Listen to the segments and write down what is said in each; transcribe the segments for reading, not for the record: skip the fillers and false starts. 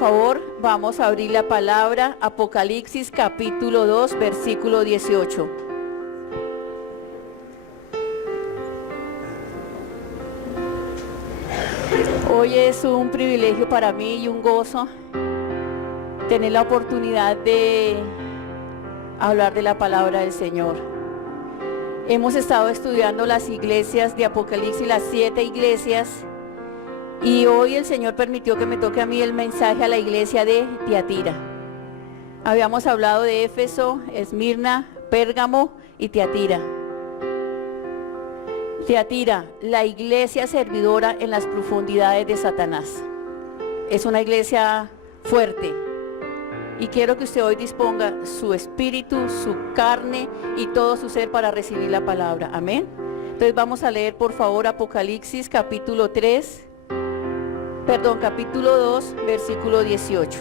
favor, vamos a abrir la palabra, Apocalipsis capítulo 2, versículo 18. Hoy es un privilegio para mí y un gozo tener la oportunidad de hablar de la palabra del Señor. Hemos estado estudiando las iglesias de Apocalipsis, las 7 iglesias, y hoy el Señor permitió que me toque a mí el mensaje a la iglesia de Tiatira. Habíamos hablado de Éfeso, Esmirna, Pérgamo y Tiatira. Tiatira, la iglesia servidora en las profundidades de Satanás. Es una iglesia fuerte. Y quiero que usted hoy disponga su espíritu, su carne y todo su ser para recibir la palabra. Amén. Entonces vamos a leer por favor Apocalipsis capítulo 2, versículo 18.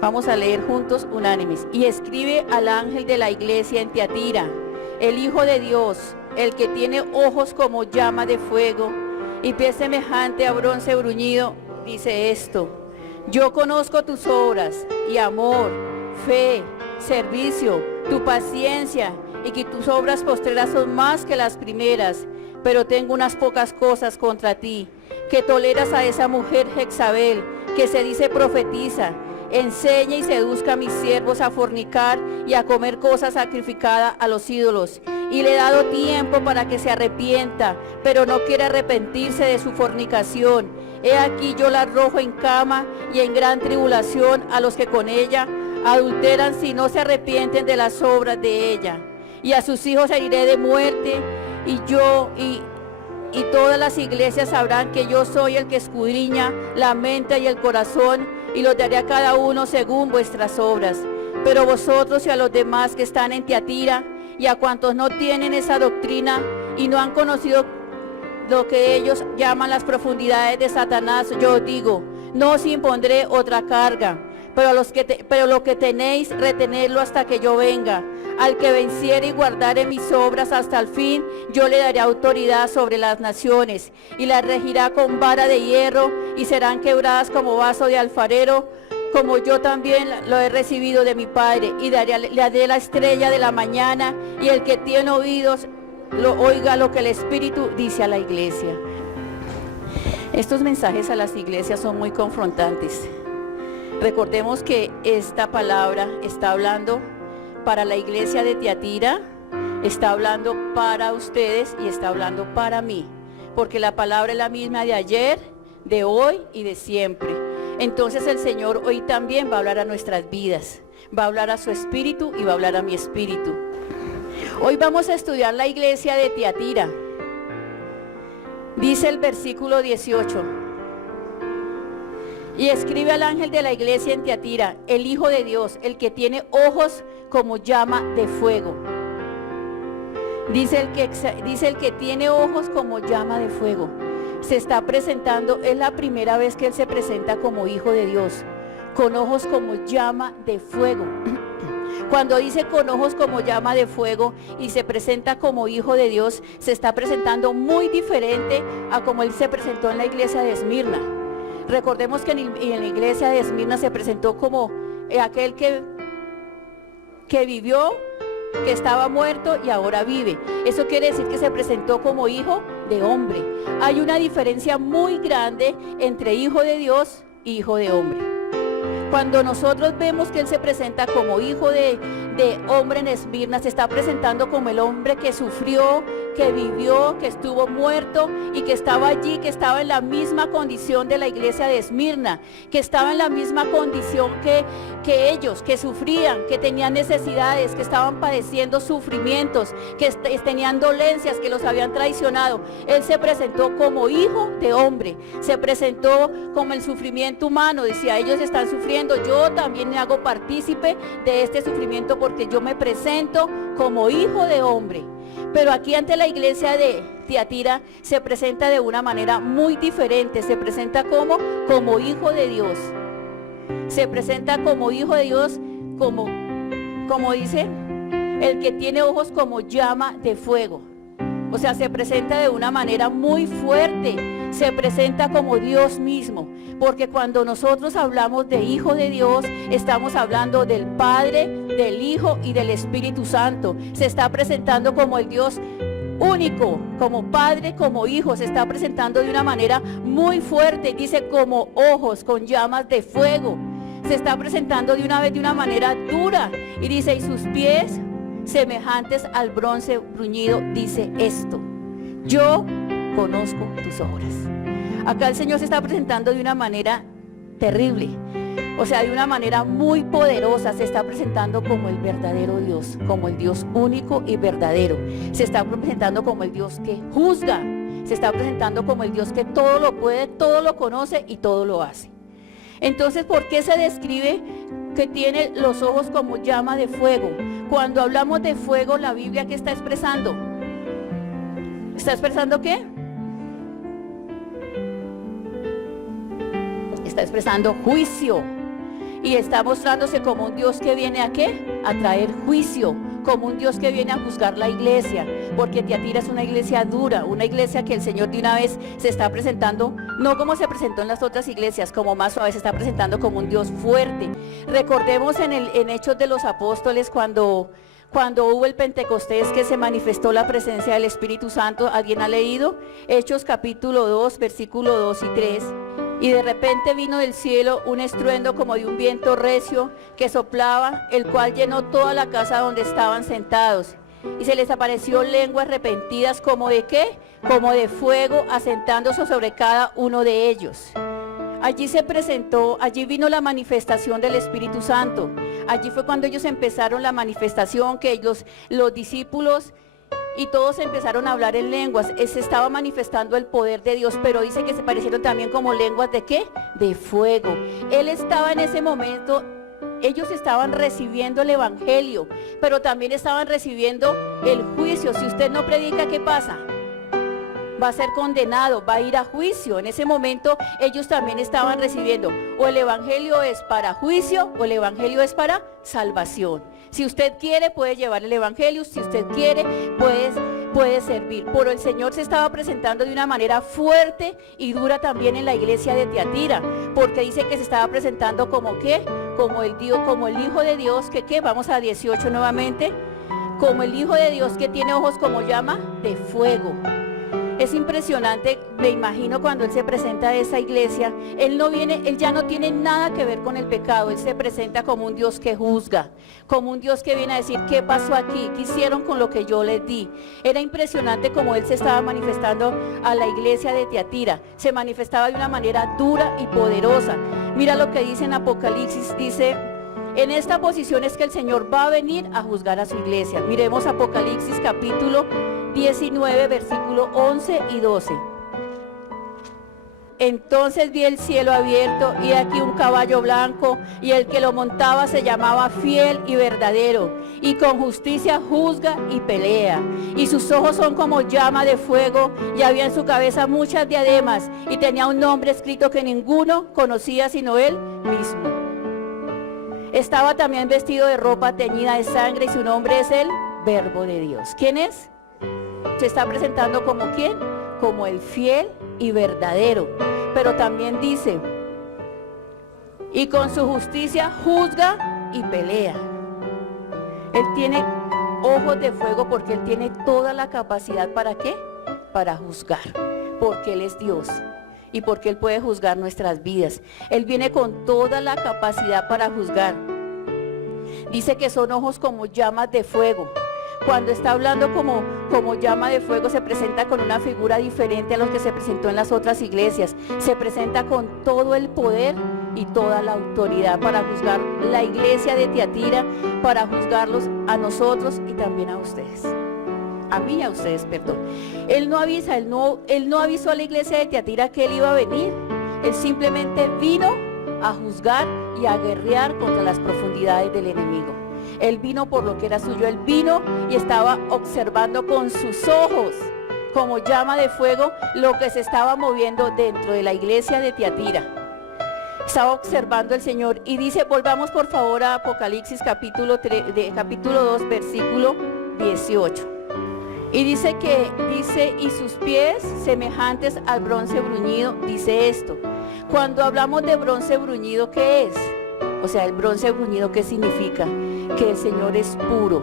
Vamos a leer juntos unánimes. Y escribe al ángel de la iglesia en Tiatira, el Hijo de Dios, el que tiene ojos como llama de fuego y pies semejante a bronce bruñido, dice esto: yo conozco tus obras y amor, fe, servicio, tu paciencia, y que tus obras postreras son más que las primeras, pero tengo unas pocas cosas contra ti, que toleras a esa mujer Jezabel, que se dice profetiza, enseña y seduzca a mis siervos a fornicar y a comer cosas sacrificadas a los ídolos, y le he dado tiempo para que se arrepienta, pero no quiere arrepentirse de su fornicación. He aquí yo la arrojo en cama y en gran tribulación a los que con ella adulteran si no se arrepienten de las obras de ella. Y a sus hijos heriré de muerte, y todas las iglesias sabrán que yo soy el que escudriña la mente y el corazón, y los daré a cada uno según vuestras obras. Pero vosotros y a los demás que están en Tiatira, y a cuantos no tienen esa doctrina y no han conocido lo que ellos llaman las profundidades de Satanás, yo os digo, no os impondré otra carga, pero lo que tenéis, retenedlo hasta que yo venga. Al que venciere y guardare mis obras hasta el fin, yo le daré autoridad sobre las naciones, y las regirá con vara de hierro, y serán quebradas como vaso de alfarero, como yo también lo he recibido de mi Padre. Y le daré la estrella de la mañana, y el que tiene oídos, oiga lo que el Espíritu dice a la iglesia. Estos mensajes a las iglesias son muy confrontantes. Recordemos que esta palabra está hablando para la iglesia de Tiatira, está hablando para ustedes y está hablando para mí, porque la palabra es la misma de ayer, de hoy y de siempre. Entonces el Señor hoy también va a hablar a nuestras vidas, va a hablar a su espíritu y va a hablar a mi espíritu. Hoy vamos a estudiar la iglesia de Tiatira. Dice el versículo 18: y escribe al ángel de la iglesia en Tiatira, el Hijo de Dios, el que tiene ojos como llama de fuego. Dice el que tiene ojos como llama de fuego. Se está presentando, es la primera vez que él se presenta como Hijo de Dios, con ojos como llama de fuego. Cuando dice con ojos como llama de fuego y se presenta como Hijo de Dios, se está presentando muy diferente a como él se presentó en la iglesia de Esmirna. Recordemos que en la iglesia de Esmirna se presentó como aquel que vivió, que estaba muerto y ahora vive. Eso quiere decir que se presentó como hijo de hombre. Hay una diferencia muy grande entre hijo de Dios y hijo de hombre. Cuando nosotros vemos que él se presenta como hijo de hombre en Esmirna, se está presentando como el hombre que sufrió, que vivió, que estuvo muerto y que estaba allí, que estaba en la misma condición de la iglesia de Esmirna, que estaba en la misma condición que ellos, que sufrían, que tenían necesidades, que estaban padeciendo sufrimientos, que tenían dolencias, que los habían traicionado. Él se presentó como hijo de hombre, se presentó como el sufrimiento humano. Decía, ellos están sufriendo, yo también me hago partícipe de este sufrimiento porque yo me presento como hijo de hombre. Pero aquí ante la iglesia de Tiatira se presenta de una manera muy diferente, se presenta como hijo de Dios. Se presenta como hijo de Dios, como dice, el que tiene ojos como llama de fuego. O sea, se presenta de una manera muy fuerte, se presenta como Dios mismo. porque cuando nosotros hablamos de Hijo de Dios, estamos hablando del Padre, del Hijo y del Espíritu Santo. Se está presentando como el Dios único, como Padre, como Hijo. Se está presentando de una manera muy fuerte, dice como ojos con llamas de fuego. Se está presentando de una manera dura, y dice, y sus pies semejantes al bronce bruñido, dice esto: yo conozco tus obras. Acá el Señor se está presentando de una manera terrible, o sea, de una manera muy poderosa. Se está presentando como el verdadero Dios, como el Dios único y verdadero. Se está presentando como el Dios que juzga. Se está presentando como el Dios que todo lo puede, todo lo conoce y todo lo hace. Entonces, ¿por qué se describe que tiene los ojos como llama de fuego? Cuando hablamos de fuego, la Biblia, ¿qué está expresando? ¿Está expresando qué? Está expresando juicio. Y está mostrándose como un Dios que viene ¿a qué? A traer juicio, como un Dios que viene a juzgar la iglesia, porque Tiatira es una iglesia dura, una iglesia que el Señor de una vez se está presentando, no como se presentó en las otras iglesias, como más suave, se está presentando como un Dios fuerte. Recordemos en Hechos de los Apóstoles, cuando hubo el Pentecostés, que se manifestó la presencia del Espíritu Santo. ¿Alguien ha leído? Hechos capítulo 2, versículo 2 y 3. Y de repente vino del cielo un estruendo como de un viento recio que soplaba, el cual llenó toda la casa donde estaban sentados. Y se les apareció lenguas repentidas como de ¿qué? Como de fuego, asentándose sobre cada uno de ellos. Allí se presentó, allí vino la manifestación del Espíritu Santo. Allí fue cuando ellos empezaron la manifestación, que los discípulos y todos empezaron a hablar en lenguas. Se estaba manifestando el poder de Dios, pero dice que se parecieron también como lenguas de ¿qué? De fuego. Él estaba en ese momento, ellos estaban recibiendo el evangelio, pero también estaban recibiendo el juicio. Si usted no predica, ¿qué pasa? Va a ser condenado, va a ir a juicio. En ese momento ellos también estaban recibiendo, o el evangelio es para juicio o el evangelio es para salvación. Si usted quiere, puede llevar el evangelio; si usted quiere, puede servir. Pero el Señor se estaba presentando de una manera fuerte y dura también en la iglesia de Tiatira, porque dice que se estaba presentando como ¿qué? Como el Hijo de Dios, que ¿qué? Vamos a 18 nuevamente. Como el Hijo de Dios, que tiene ojos como llama de fuego. Es impresionante, me imagino, cuando Él se presenta a esa iglesia. Él ya no tiene nada que ver con el pecado. Él se presenta como un Dios que juzga, como un Dios que viene a decir: ¿qué pasó aquí? ¿Qué hicieron con lo que yo les di? Era impresionante como Él se estaba manifestando a la iglesia de Tiatira. Se manifestaba de una manera dura y poderosa. Mira lo que dice en Apocalipsis, dice: en esta posición es que el Señor va a venir a juzgar a su iglesia. Miremos Apocalipsis capítulo 19, versículo 11 y 12. Entonces vi el cielo abierto, y aquí un caballo blanco, y el que lo montaba se llamaba Fiel y Verdadero, y con justicia juzga y pelea. Y sus ojos son como llama de fuego, y había en su cabeza muchas diademas, y tenía un nombre escrito que ninguno conocía sino él mismo. Estaba también vestido de ropa teñida de sangre, y su nombre es el Verbo de Dios. ¿Quién es? Se está presentando como ¿quién? Como el fiel y verdadero. Pero también dice: y con su justicia juzga y pelea. Él tiene ojos de fuego porque Él tiene toda la capacidad. ¿Para qué? Para juzgar, porque Él es Dios y porque Él puede juzgar nuestras vidas. Él viene con toda la capacidad para juzgar. Dice que son ojos como llamas de fuego. Cuando está hablando como llama de fuego, se presenta con una figura diferente a lo que se presentó en las otras iglesias. Se presenta con todo el poder y toda la autoridad para juzgar la iglesia de Tiatira, para juzgarlos a nosotros y también a ustedes. A mí y a ustedes, perdón. Él no avisó a la iglesia de Tiatira que Él iba a venir. Él simplemente vino a juzgar y a guerrear contra las profundidades del enemigo. Él vino por lo que era suyo. Él vino y estaba observando con sus ojos, como llama de fuego, lo que se estaba moviendo dentro de la iglesia de Tiatira. Estaba observando el Señor. Y dice, volvamos por favor a Apocalipsis capítulo 2, versículo 18. Y dice y sus pies semejantes al bronce bruñido, dice esto. Cuando hablamos de bronce bruñido, ¿qué es? O sea, el bronce bruñido, ¿qué significa? Que el Señor es puro,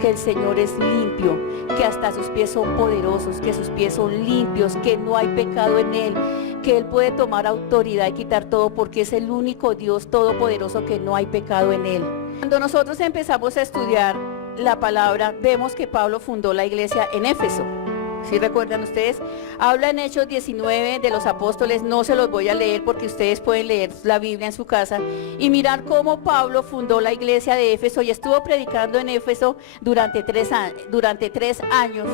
que el Señor es limpio, que hasta sus pies son poderosos, que sus pies son limpios, que no hay pecado en Él, que Él puede tomar autoridad y quitar todo porque es el único Dios todopoderoso, que no hay pecado en Él. Cuando nosotros empezamos a estudiar la palabra, vemos que Pablo fundó la iglesia en Éfeso. ¿Sí recuerdan ustedes? Habla en Hechos 19 de los apóstoles, no se los voy a leer porque ustedes pueden leer la Biblia en su casa y mirar cómo Pablo fundó la iglesia de Éfeso y estuvo predicando en Éfeso durante 3 años.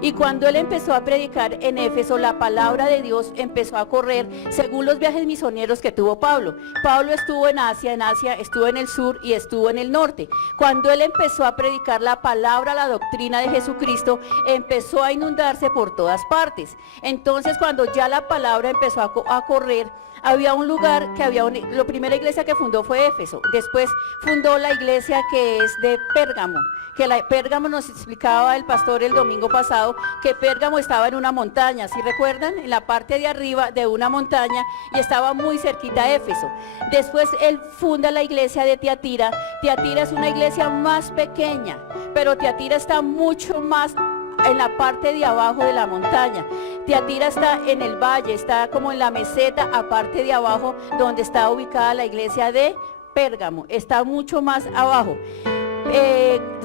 Y cuando él empezó a predicar en Éfeso, la palabra de Dios empezó a correr según los viajes misioneros que tuvo Pablo. Pablo estuvo en Asia estuvo en el sur y estuvo en el norte. Cuando él empezó a predicar la palabra, la doctrina de Jesucristo, empezó a inundarse por todas partes. Entonces, cuando ya la palabra empezó a correr, había un lugar que la primera iglesia que fundó fue Éfeso. Después fundó la iglesia que es de Pérgamo, que Pérgamo nos explicaba el pastor el domingo pasado, que Pérgamo estaba en una montaña, ¿sí recuerdan? En la parte de arriba de una montaña y estaba muy cerquita a Éfeso. Después él funda la iglesia de Tiatira. Tiatira es una iglesia más pequeña, pero Tiatira está mucho más en la parte de abajo de la montaña. Tiatira está en el valle, está como en la meseta, aparte de abajo, donde está ubicada la iglesia de Pérgamo, está mucho más abajo.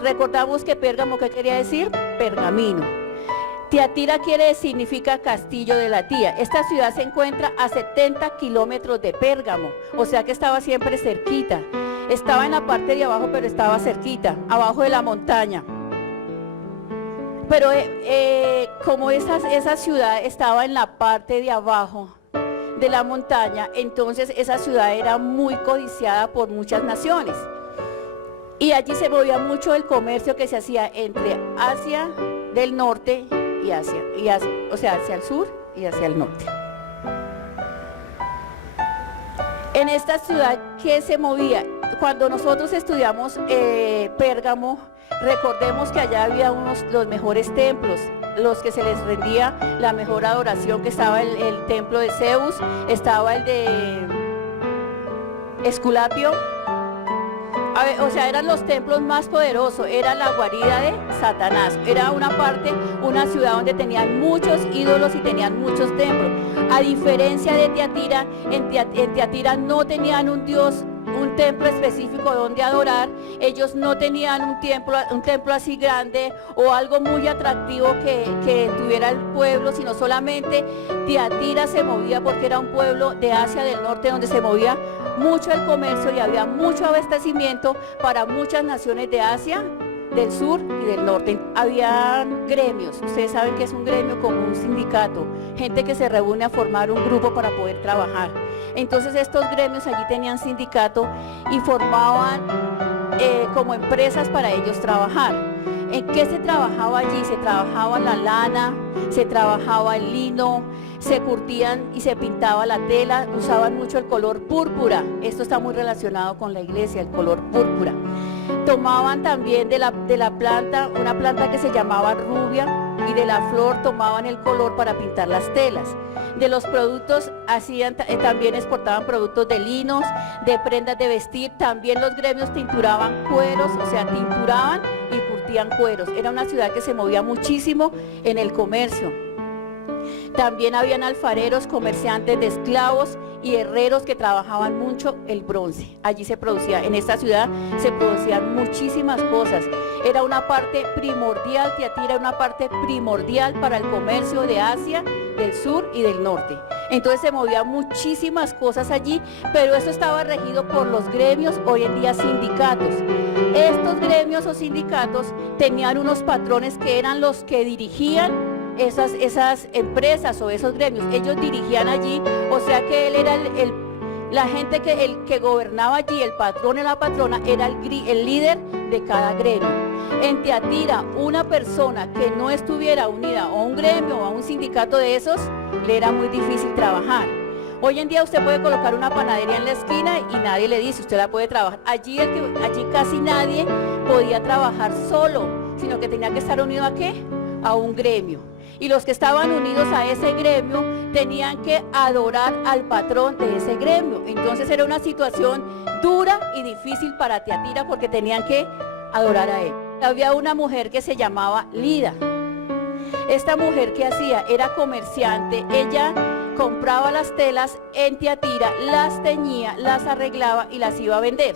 Recordamos que Pérgamo, ¿qué quería decir? Pergamino. Tiatira significa castillo de la tía. Esta ciudad se encuentra a 70 kilómetros de Pérgamo, o sea que estaba siempre cerquita. Estaba en la parte de abajo, pero estaba cerquita, abajo de la montaña. Pero como esa ciudad estaba en la parte de abajo de la montaña, entonces esa ciudad era muy codiciada por muchas naciones. Y allí se movía mucho el comercio que se hacía entre Asia del norte y Asia, o sea, hacia el sur y hacia el norte. En esta ciudad que se movía, cuando nosotros estudiamos Pérgamo, recordemos que allá había los mejores templos, los que se les rendía la mejor adoración, que estaba el templo de Zeus, estaba el de Esculapio. O sea, eran los templos más poderosos, era la guarida de Satanás, era una ciudad donde tenían muchos ídolos y tenían muchos templos. A diferencia de Tiatira, en Tiatira no tenían un dios, un templo específico donde adorar. Ellos no tenían un templo así grande o algo muy atractivo que tuviera el pueblo, sino solamente Tiatira se movía porque era un pueblo de Asia del norte donde se movía mucho el comercio y había mucho abastecimiento para muchas naciones de Asia, del sur y del norte. Había gremios, ustedes saben que es un gremio como un sindicato, gente que se reúne a formar un grupo para poder trabajar. Entonces estos gremios allí tenían sindicato y formaban como empresas para ellos trabajar. ¿En qué se trabajaba allí? Se trabajaba la lana, se trabajaba el lino, se curtían y se pintaba la tela, usaban mucho el color púrpura. Esto está muy relacionado con la iglesia, el color púrpura. Tomaban también de la planta, una planta que se llamaba rubia, y de la flor tomaban el color para pintar las telas. De los productos también exportaban productos de linos, de prendas de vestir. También los gremios tinturaban cueros, o sea, tinturaban y curtían cueros. Era una ciudad que se movía muchísimo en el comercio. También habían alfareros, comerciantes de esclavos y herreros que trabajaban mucho el bronce. Allí se producía, en esta ciudad se producían muchísimas cosas. Era una parte primordial, Tiatira era una parte primordial para el comercio de Asia, del sur y del norte. Entonces se movían muchísimas cosas allí, pero esto estaba regido por los gremios, hoy en día sindicatos. Estos gremios o sindicatos tenían unos patrones que eran los que dirigían esas empresas o esos gremios. Ellos dirigían allí, o sea que él era la gente el que gobernaba allí, el patrón y la patrona, era el líder de cada gremio. En Tiatira, una persona que no estuviera unida a un gremio o a un sindicato de esos, le era muy difícil trabajar. Hoy en día usted puede colocar una panadería en la esquina y nadie le dice, usted la puede trabajar. Allí casi nadie podía trabajar solo, sino que tenía que estar unido ¿a qué? a un gremio. Y los que estaban unidos a ese gremio tenían que adorar al patrón de ese gremio. Entonces era una situación dura y difícil para Tiatira porque tenían que adorar a él. Había una mujer que se llamaba Lida. Esta mujer, ¿qué hacía? Era comerciante. Ella compraba las telas en Tiatira, las teñía, las arreglaba y las iba a vender.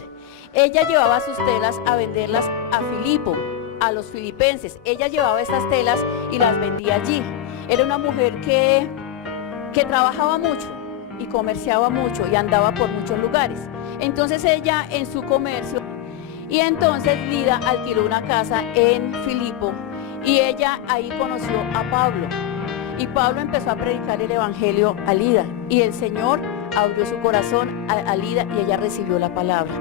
Ella llevaba sus telas a venderlas a Filipo, a los filipenses. Ella llevaba estas telas y las vendía allí. Era una mujer que trabajaba mucho y comerciaba mucho y andaba por muchos lugares. Entonces ella en su comercio, y entonces Lida alquiló una casa en Filipo y ella ahí conoció a Pablo. Y Pablo empezó a predicar el evangelio a Lida y el Señor abrió su corazón a Lida y ella recibió la palabra.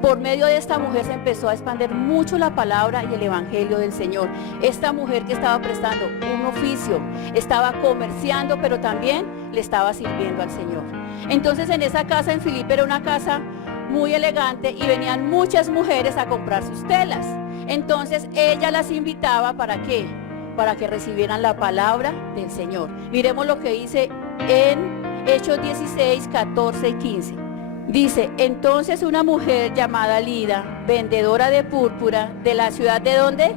Por medio de esta mujer se empezó a expandir mucho la palabra y el evangelio del Señor. Esta mujer que estaba prestando un oficio, estaba comerciando, pero también le estaba sirviendo al Señor. Entonces en esa casa en Filipo era una casa muy elegante y venían muchas mujeres a comprar sus telas. Entonces ella las invitaba, ¿para qué? Para que recibieran la palabra del Señor. Miremos lo que dice en Hechos 16, 14 y 15. Dice, entonces una mujer llamada Lida, vendedora de púrpura, de la ciudad ¿de dónde?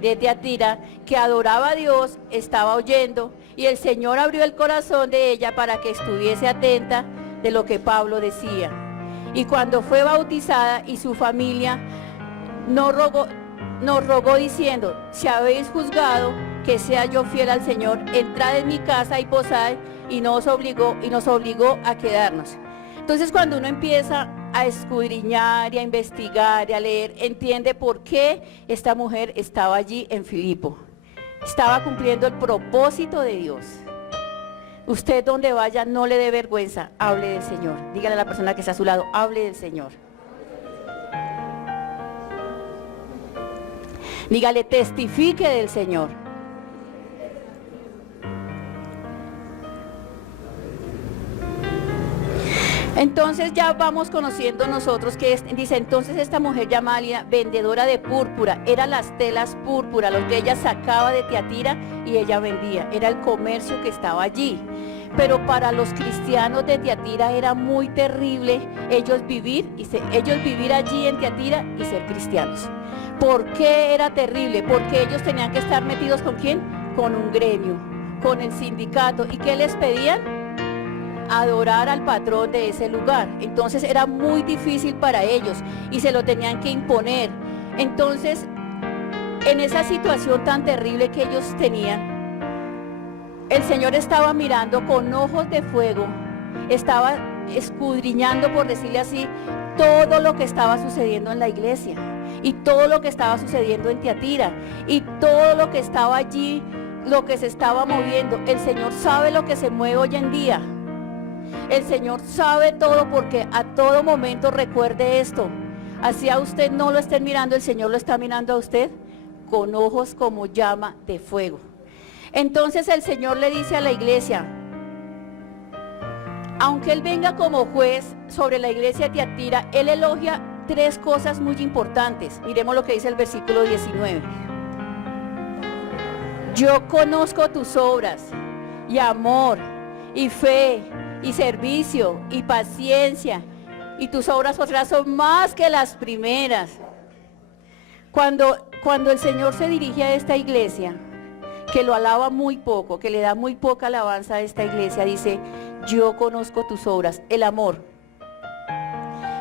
De Tiatira, que adoraba a Dios, estaba oyendo, y el Señor abrió el corazón de ella para que estuviese atenta de lo que Pablo decía. Y cuando fue bautizada y su familia nos rogó diciendo, si habéis juzgado que sea yo fiel al Señor, entrad en mi casa y posad, y nos obligó a quedarnos. Entonces cuando uno empieza a escudriñar y a investigar y a leer, entiende por qué esta mujer estaba allí en Filipo. Estaba cumpliendo el propósito de Dios. Usted donde vaya no le dé vergüenza, hable del Señor. Dígale a la persona que está a su lado, hable del Señor. Dígale, testifique del Señor. Entonces ya vamos conociendo nosotros que dice, entonces esta mujer llamada Lida, vendedora de púrpura, eran las telas púrpura, lo que ella sacaba de Tiatira y ella vendía, era el comercio que estaba allí. Pero para los cristianos de Tiatira era muy terrible ellos vivir allí en Tiatira y ser cristianos. ¿Por qué era terrible? Porque ellos tenían que estar metidos ¿con quién? Con un gremio, con el sindicato. ¿Y qué les pedían? Adorar al patrón de ese lugar. Entonces era muy difícil para ellos y se lo tenían que imponer. Entonces, en esa situación tan terrible que ellos tenían, el Señor estaba mirando con ojos de fuego, estaba escudriñando, por decirle así, todo lo que estaba sucediendo en la iglesia y todo lo que estaba sucediendo en Tiatira y todo lo que estaba allí, lo que se estaba moviendo. El Señor sabe lo que se mueve hoy en día. El Señor sabe todo, porque a todo momento, recuerde esto, así a usted no lo estén mirando, el Señor lo está mirando a usted con ojos como llama de fuego. Entonces el Señor le dice a la iglesia, aunque Él venga como juez sobre la iglesia de Tiatira, Él elogia tres cosas muy importantes. Miremos lo que dice el versículo 19. Yo conozco tus obras y amor y fe y servicio y paciencia, y tus obras otras son más que las primeras. Cuando el Señor se dirige a esta iglesia, que lo alaba muy poco, que le da muy poca alabanza a esta iglesia, dice, yo conozco tus obras, el amor.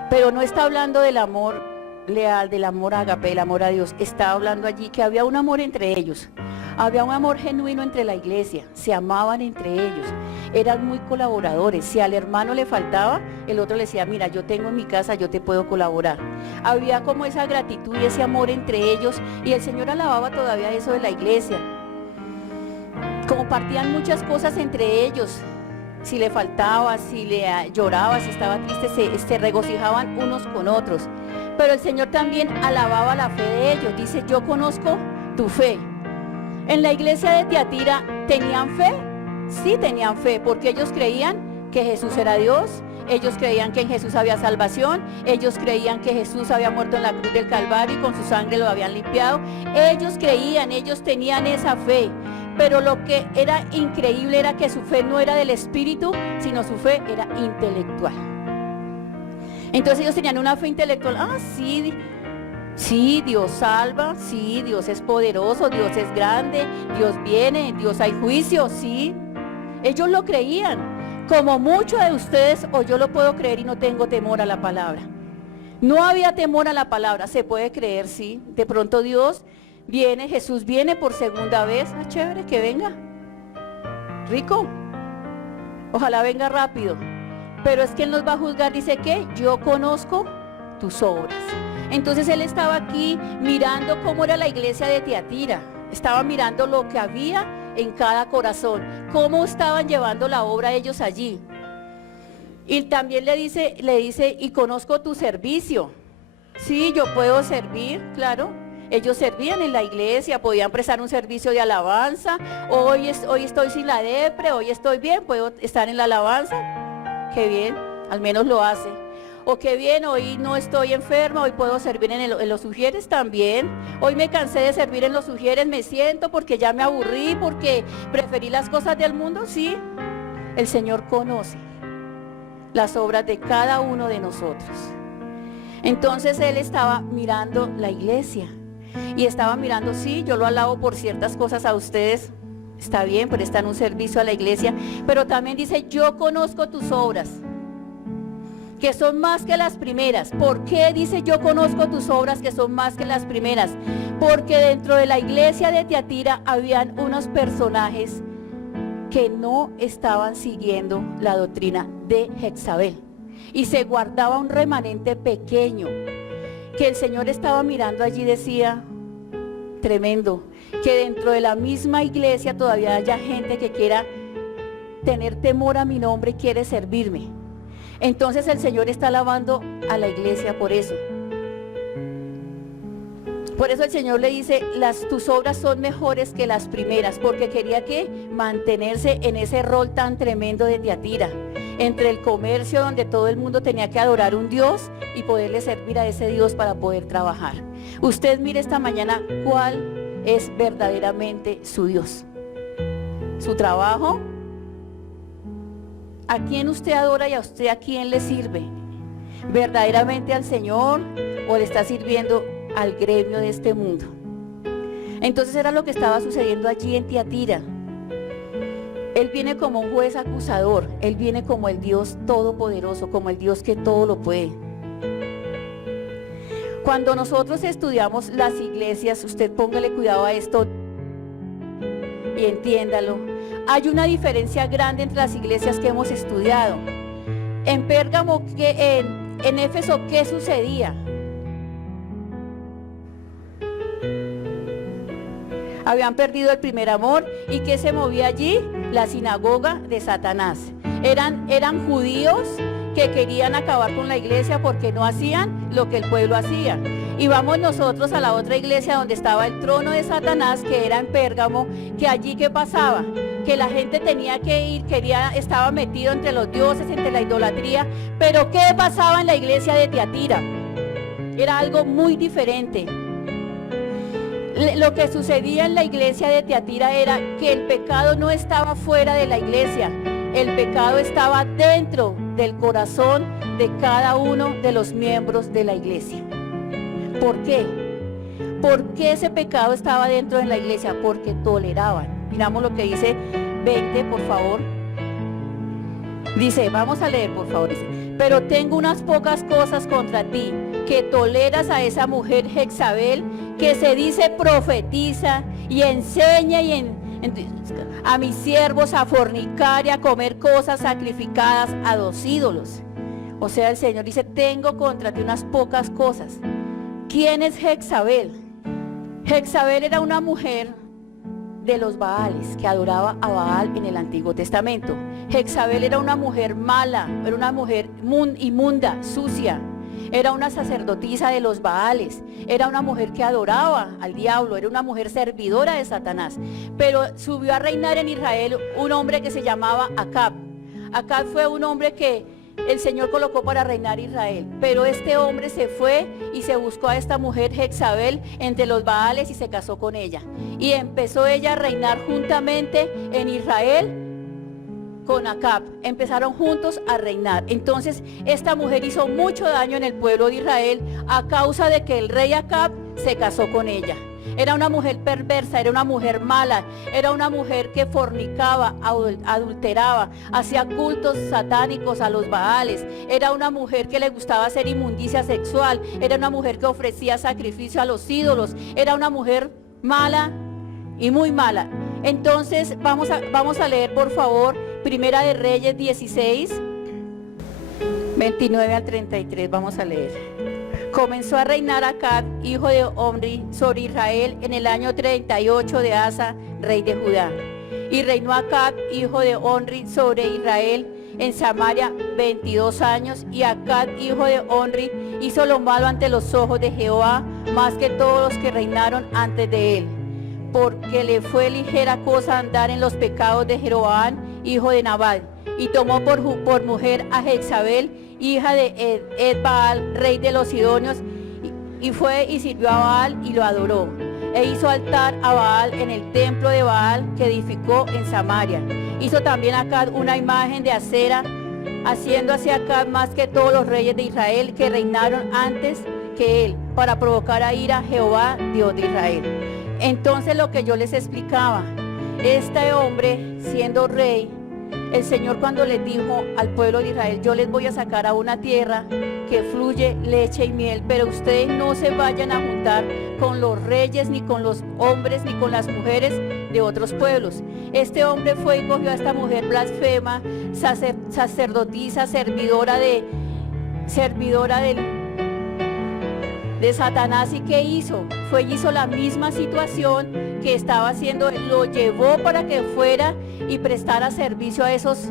Pero no está hablando del amor leal, del amor ágape, del amor a Dios. Está hablando allí que había un amor entre ellos. Había un amor genuino entre la iglesia, se amaban entre ellos, eran muy colaboradores. Si al hermano le faltaba, el otro le decía, mira, yo tengo en mi casa, yo te puedo colaborar. Había como esa gratitud y ese amor entre ellos, y el Señor alababa todavía eso de la iglesia. Compartían muchas cosas entre ellos, si le faltaba, si le lloraba, si estaba triste, se regocijaban unos con otros. Pero el Señor también alababa la fe de ellos, dice, yo conozco tu fe. En la iglesia de Tiatira, ¿tenían fe? Sí tenían fe, porque ellos creían que Jesús era Dios, ellos creían que en Jesús había salvación, ellos creían que Jesús había muerto en la cruz del Calvario y con su sangre lo habían limpiado. Ellos creían, ellos tenían esa fe. pero lo que era increíble era que su fe no era del espíritu, sino su fe era intelectual. Entonces ellos tenían una fe intelectual. Sí, sí, Dios salva, sí, Dios es poderoso, Dios es grande, Dios viene, Dios hay juicio, sí. Ellos lo creían, como muchos de ustedes, o yo lo puedo creer y no tengo temor a la palabra. No había temor a la palabra, se puede creer, sí. De pronto Dios viene, Jesús viene por segunda vez. Chévere, que venga. Rico. Ojalá venga rápido. Pero es que Él nos va a juzgar, dice que yo conozco tus obras. Entonces Él estaba aquí mirando cómo era la iglesia de Tiatira. Estaba mirando lo que había en cada corazón, cómo estaban llevando la obra ellos allí. Y también le dice, y conozco tu servicio. Sí, yo puedo servir, claro. Ellos servían en la iglesia, podían prestar un servicio de alabanza. Hoy estoy sin la depre, hoy estoy bien, puedo estar en la alabanza. Qué bien, al menos lo hace. O qué bien, hoy no estoy enferma, hoy puedo servir en los ujieres también. Hoy me cansé de servir en los ujieres, me siento porque ya me aburrí, porque preferí las cosas del mundo. Sí, el Señor conoce las obras de cada uno de nosotros. Entonces Él estaba mirando la iglesia y estaba mirando, sí, yo lo alabo por ciertas cosas a ustedes, está bien, prestan un servicio a la iglesia, pero también dice, yo conozco tus obras, que son más que las primeras. ¿Por qué dice yo conozco tus obras que son más que las primeras? Porque dentro de la iglesia de Tiatira habían unos personajes que no estaban siguiendo la doctrina de Jezabel, y se guardaba un remanente pequeño que el Señor estaba mirando allí. Decía, tremendo, que dentro de la misma iglesia todavía haya gente que quiera tener temor a mi nombre y quiere servirme. Entonces el Señor está alabando a la iglesia por eso. Por eso el Señor le dice, tus obras son mejores que las primeras, porque quería que mantenerse en ese rol tan tremendo de Tiatira, entre el comercio donde todo el mundo tenía que adorar un Dios y poderle servir a ese Dios para poder trabajar. Usted mire esta mañana cuál es verdaderamente su Dios. Su trabajo, ¿a quién usted adora y a usted a quién le sirve? ¿Verdaderamente al Señor o le está sirviendo al gremio de este mundo? Entonces era lo que estaba sucediendo allí en Tiatira. Él viene como un juez acusador, Él viene como el Dios todopoderoso, como el Dios que todo lo puede. Cuando nosotros estudiamos las iglesias, usted póngale cuidado a esto y entiéndalo. Hay una diferencia grande entre las iglesias que hemos estudiado. En Pérgamo, en Éfeso, ¿qué sucedía? Habían perdido el primer amor. ¿Y qué se movía allí? La sinagoga de Satanás. Eran judíos que querían acabar con la iglesia porque no hacían lo que el pueblo hacía. Y vamos nosotros a la otra iglesia donde estaba el trono de Satanás, que era en Pérgamo, que allí ¿qué pasaba? Que la gente tenía que ir, estaba metido entre los dioses, entre la idolatría. Pero ¿qué pasaba en la iglesia de Tiatira? Era algo muy diferente. Lo que sucedía en la iglesia de Tiatira era que el pecado no estaba fuera de la iglesia, el pecado estaba dentro del corazón de cada uno de los miembros de la iglesia. ¿Por qué? ¿Por qué ese pecado estaba dentro de la iglesia? Porque toleraban. Miramos lo que dice 20, por favor. Dice, vamos a leer, por favor. Dice, pero tengo unas pocas cosas contra ti, que toleras a esa mujer Jezabel, que se dice profetiza y enseña a mis siervos a fornicar y a comer cosas sacrificadas a los ídolos. O sea, el Señor dice, tengo contra ti unas pocas cosas. ¿Quién es Jezabel? Jezabel era una mujer de los Baales, que adoraba a Baal en el Antiguo Testamento. Jezabel era una mujer mala, era una mujer inmunda, sucia. Era una sacerdotisa de los Baales, era una mujer que adoraba al diablo, era una mujer servidora de Satanás. Pero subió a reinar en Israel un hombre que se llamaba Acab. Acab fue un hombre que el Señor colocó para reinar Israel. Pero este hombre se fue y se buscó a esta mujer Jezabel entre los Baales y se casó con ella. Y empezó ella a reinar juntamente en Israel con Acab. Empezaron juntos a reinar. Entonces esta mujer hizo mucho daño en el pueblo de Israel a causa de que el rey Acab se casó con ella. Era una mujer perversa, era una mujer mala, era una mujer que fornicaba, adulteraba, hacía cultos satánicos a los Baales, era una mujer que le gustaba hacer inmundicia sexual, era una mujer que ofrecía sacrificio a los ídolos, era una mujer mala y muy mala. Entonces vamos a leer por favor Primera de Reyes 16, 29 al 33, vamos a leer. Comenzó a reinar Acab, hijo de Omri, sobre Israel en el año 38 de Asa, rey de Judá. Y reinó Acab, hijo de Omri, sobre Israel en Samaria 22 años. Y Acab, hijo de Omri, hizo lo malo ante los ojos de Jehová, más que todos los que reinaron antes de él. Porque le fue ligera cosa andar en los pecados de Jeroboam, hijo de Nabat. Y tomó por mujer a Jezabel, hija de Ed-Baal, rey de los Sidonios, y fue y sirvió a Baal y lo adoró. E hizo altar a Baal en el templo de Baal que edificó en Samaria. Hizo también Acab una imagen de acera, haciendo hacia Acab más que todos los reyes de Israel que reinaron antes que él, para provocar a ira a Jehová, Dios de Israel. Entonces lo que yo les explicaba, este hombre siendo rey, el Señor cuando les dijo al pueblo de Israel, yo les voy a sacar a una tierra que fluye leche y miel, pero ustedes no se vayan a juntar con los reyes, ni con los hombres, ni con las mujeres de otros pueblos. Este hombre fue y cogió a esta mujer blasfema, sacerdotisa, servidora de Satanás. ¿Y qué hizo? Fue y hizo la misma situación que estaba haciendo, lo llevó para que fuera y prestara servicio a esos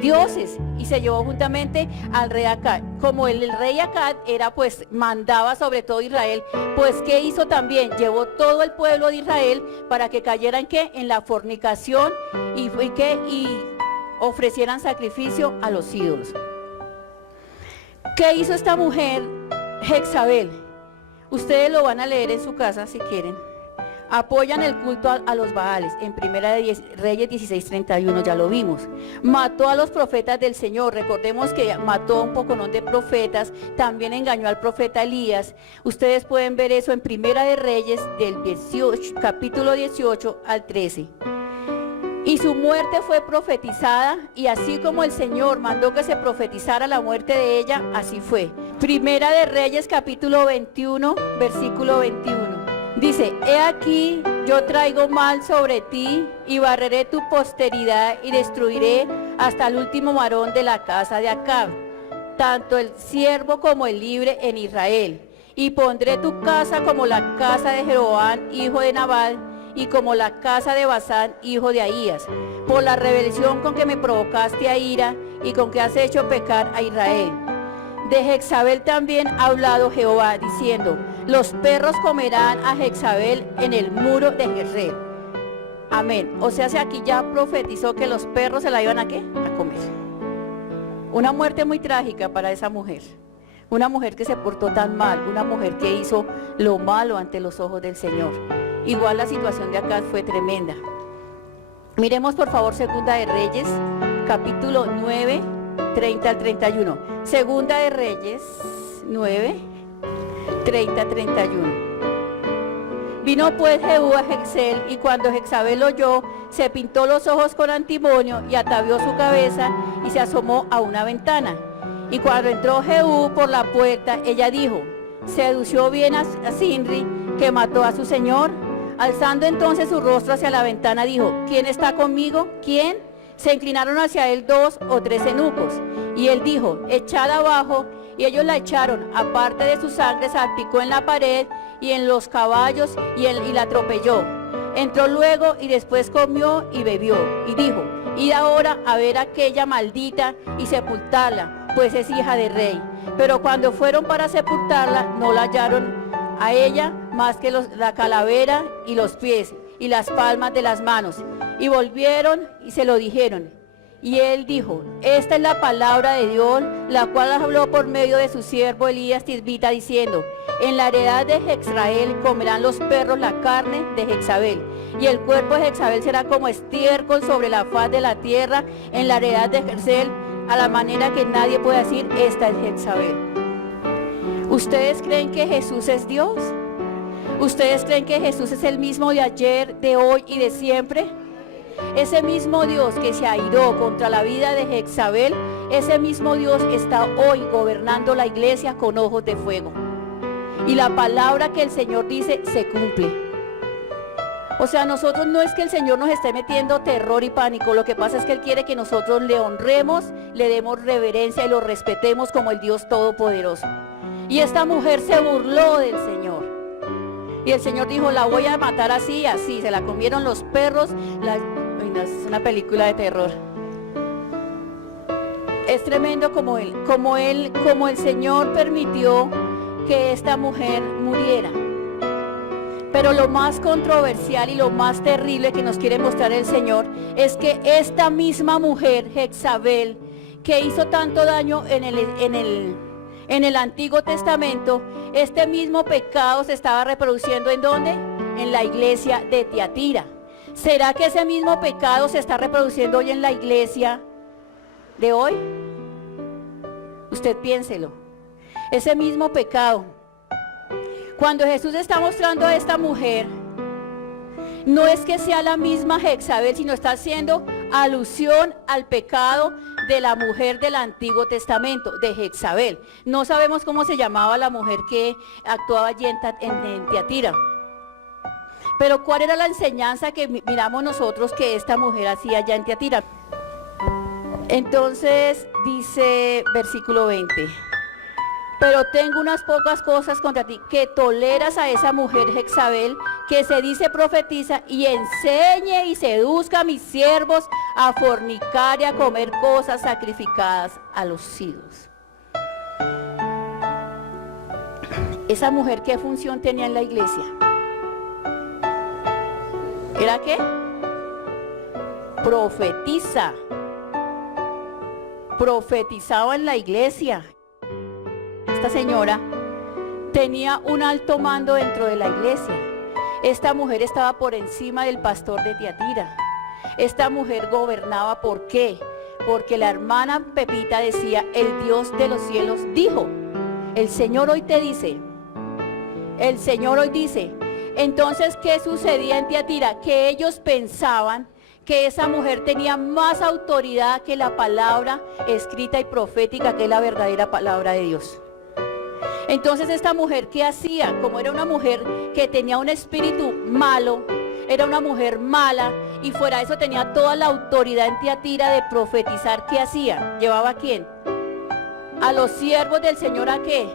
dioses, y se llevó juntamente al rey Acab. Como el rey Acab era, pues mandaba sobre todo Israel, pues ¿qué hizo también? Llevó todo el pueblo de Israel para que cayeran ¿qué? En la fornicación y ofrecieran sacrificio a los ídolos. ¿Qué hizo esta mujer Jezabel? Ustedes lo van a leer en su casa si quieren. Apoyan el culto a los Baales. En Primera de Reyes 16:31 ya lo vimos. Mató a los profetas del Señor. Recordemos que mató a un poconón de profetas. También engañó al profeta Elías. Ustedes pueden ver eso en Primera de Reyes del capítulo 18 al 13. Y su muerte fue profetizada, y así como el Señor mandó que se profetizara la muerte de ella, así fue. Primera de Reyes capítulo 21, versículo 21. Dice, he aquí yo traigo mal sobre ti y barreré tu posteridad y destruiré hasta el último varón de la casa de Acab, tanto el siervo como el libre en Israel. Y pondré tu casa como la casa de Jeroboam, hijo de Nabat, y como la casa de Basán, hijo de Ahías, por la rebelión con que me provocaste a ira y con que has hecho pecar a Israel. De Jezabel también ha hablado Jehová, diciendo, los perros comerán a Jezabel en el muro de Jezreel. Amén. O sea, si aquí ya profetizó que los perros se la iban a ¿qué? A comer. Una muerte muy trágica para esa mujer. Una mujer que se portó tan mal, una mujer que hizo lo malo ante los ojos del Señor. Igual la situación de acá fue tremenda. Miremos por favor Segunda de Reyes, capítulo 9, 30 al 31. Segunda de Reyes 9, 30 al 31. Vino pues Jehú a Jezreel, y cuando Jezabel lo oyó, se pintó los ojos con antimonio y atavió su cabeza y se asomó a una ventana. Y cuando entró Jehú por la puerta, ella dijo, sedució bien a Zimri, que mató a su señor. Alzando entonces su rostro hacia la ventana, dijo, ¿quién está conmigo? ¿Quién? Se inclinaron hacia él 2 o 3 eunucos. Y él dijo, echad abajo. Y ellos la echaron. Aparte de su sangre salpicó en la pared y en los caballos y la atropelló. Entró luego y después comió y bebió. Y dijo, id ahora a ver a aquella maldita y sepultarla, pues es hija de rey. Pero cuando fueron para sepultarla, no la hallaron a ella más que la calavera y los pies y las palmas de las manos. Y volvieron y se lo dijeron. Y él dijo, esta es la palabra de Dios, la cual habló por medio de su siervo Elías Tisbita, diciendo, en la heredad de Jezreel comerán los perros la carne de Jezabel, y el cuerpo de Jezabel será como estiércol sobre la faz de la tierra, en la heredad de Jezreel, a la manera que nadie puede decir, esta es Jezabel. ¿Ustedes creen que Jesús es Dios? ¿Ustedes creen que Jesús es el mismo de ayer, de hoy y de siempre? Ese mismo Dios que se airó contra la vida de Jezabel, ese mismo Dios está hoy gobernando la iglesia con ojos de fuego. Y la palabra que el Señor dice se cumple. O sea, nosotros no es que el Señor nos esté metiendo terror y pánico, lo que pasa es que Él quiere que nosotros le honremos, le demos reverencia y lo respetemos como el Dios Todopoderoso. Y esta mujer se burló del Señor. Y el Señor dijo, la voy a matar así, así. Se la comieron los perros. Es una película de terror. Es tremendo como el Señor permitió que esta mujer muriera. Pero lo más controversial y lo más terrible que nos quiere mostrar el Señor es que esta misma mujer, Jezabel, que hizo tanto daño en el Antiguo Testamento, este mismo pecado se estaba reproduciendo ¿en dónde? En la iglesia de Tiatira. ¿Será que ese mismo pecado se está reproduciendo hoy en la iglesia de hoy? Usted piénselo. Ese mismo pecado. Cuando Jesús está mostrando a esta mujer, no es que sea la misma Jezabel, sino está haciendo alusión al pecado de la mujer del Antiguo Testamento, de Jezabel. No sabemos cómo se llamaba la mujer que actuaba allí en Tiatira. Pero ¿cuál era la enseñanza que miramos nosotros que esta mujer hacía allá en Tiatira? Entonces dice versículo 20. Pero tengo unas pocas cosas contra ti, que toleras a esa mujer Jezabel, que se dice profetiza, y enseñe y seduzca a mis siervos a fornicar y a comer cosas sacrificadas a los ídolos. ¿Esa mujer qué función tenía en la iglesia? ¿Era qué? Profetiza. Profetizaba en la iglesia. Esta señora tenía un alto mando dentro de la iglesia. Esta mujer estaba por encima del pastor de Tiatira. Esta mujer gobernaba, ¿por qué? Porque la hermana Pepita decía, el Dios de los cielos dijo, el Señor hoy te dice, el Señor hoy dice. Entonces, ¿qué sucedía en Tiatira? Que ellos pensaban que esa mujer tenía más autoridad que la palabra escrita y profética, que es la verdadera palabra de Dios. Entonces esta mujer, ¿qué hacía? Como era una mujer que tenía un espíritu malo, era una mujer mala, y fuera de eso tenía toda la autoridad en Tiatira de profetizar, ¿qué hacía? ¿Llevaba a quién? A los siervos del Señor, ¿a qué?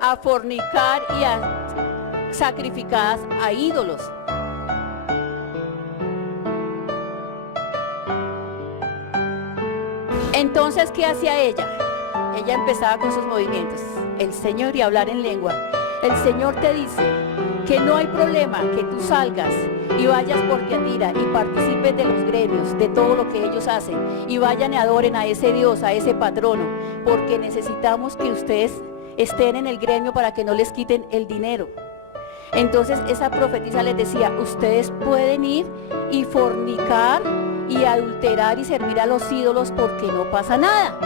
A fornicar y a sacrificadas a ídolos. Entonces, ¿qué hacía ella? Ella empezaba con sus movimientos. El Señor, y hablar en lengua. El Señor te dice que no hay problema que tú salgas y vayas por Tiatira y participes de los gremios, de todo lo que ellos hacen, y vayan y adoren a ese Dios, a ese patrono, porque necesitamos que ustedes estén en el gremio para que no les quiten el dinero. Entonces esa profetisa les decía, ustedes pueden ir y fornicar y adulterar y servir a los ídolos porque no pasa nada.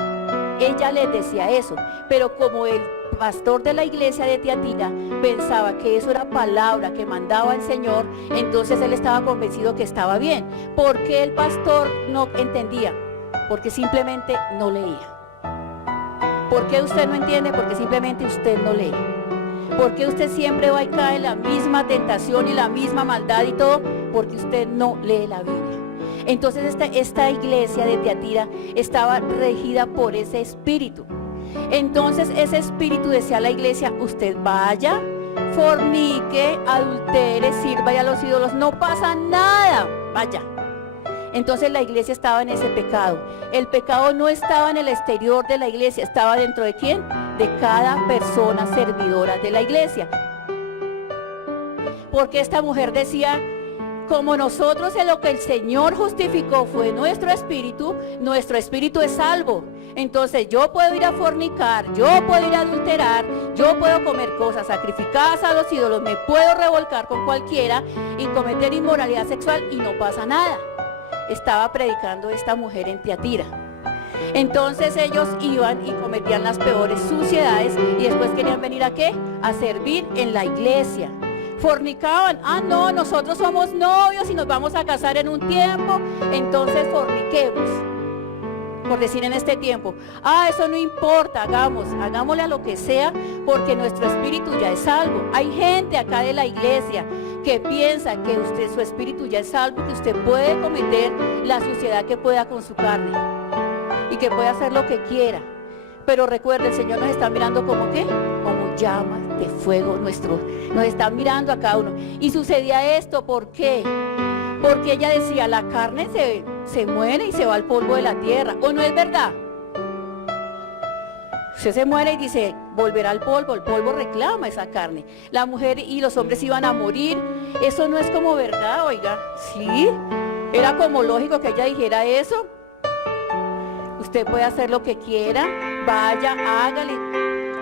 Ella les decía eso, pero como el pastor de la iglesia de Tiatira pensaba que eso era palabra que mandaba el Señor, entonces él estaba convencido que estaba bien. ¿Por qué el pastor no entendía? Porque simplemente no leía. ¿Por qué usted no entiende? Porque simplemente usted no lee. ¿Por qué usted siempre va y cae en la misma tentación y la misma maldad y todo? Porque usted no lee la Biblia. Entonces esta iglesia de Tiatira estaba regida por ese espíritu. Entonces ese espíritu decía a la iglesia, usted vaya, fornique, adultere, sirva a los ídolos, no pasa nada, vaya. Entonces la iglesia estaba en ese pecado. El pecado no estaba en el exterior de la iglesia, estaba dentro de ¿quién? De cada persona servidora de la iglesia. Porque esta mujer decía, como nosotros en lo que el Señor justificó fue nuestro espíritu es salvo. Entonces yo puedo ir a fornicar, yo puedo ir a adulterar, yo puedo comer cosas sacrificadas a los ídolos, me puedo revolcar con cualquiera y cometer inmoralidad sexual y no pasa nada. Estaba predicando esta mujer en Tiatira. Entonces ellos iban y cometían las peores suciedades y después querían venir ¿a qué? A servir en la iglesia. Fornicaban, no, nosotros somos novios y nos vamos a casar en un tiempo, entonces forniquemos, por decir en este tiempo, eso no importa, hagámosle a lo que sea, porque nuestro espíritu ya es salvo. Hay gente acá de la iglesia que piensa que su espíritu ya es salvo, que usted puede cometer la suciedad que pueda con su carne y que puede hacer lo que quiera. Pero recuerde, el Señor nos está mirando como ¿qué? Como llamas de fuego nos está mirando a cada uno. Y sucedía esto, ¿por qué? Porque ella decía, la carne se muere y se va al polvo de la tierra, ¿o no es verdad? Usted se muere y dice, volverá al polvo, el polvo reclama esa carne. La mujer y los hombres iban a morir, eso no es como verdad, oiga, ¿sí? Era como lógico que ella dijera eso. Usted puede hacer lo que quiera, vaya, hágale,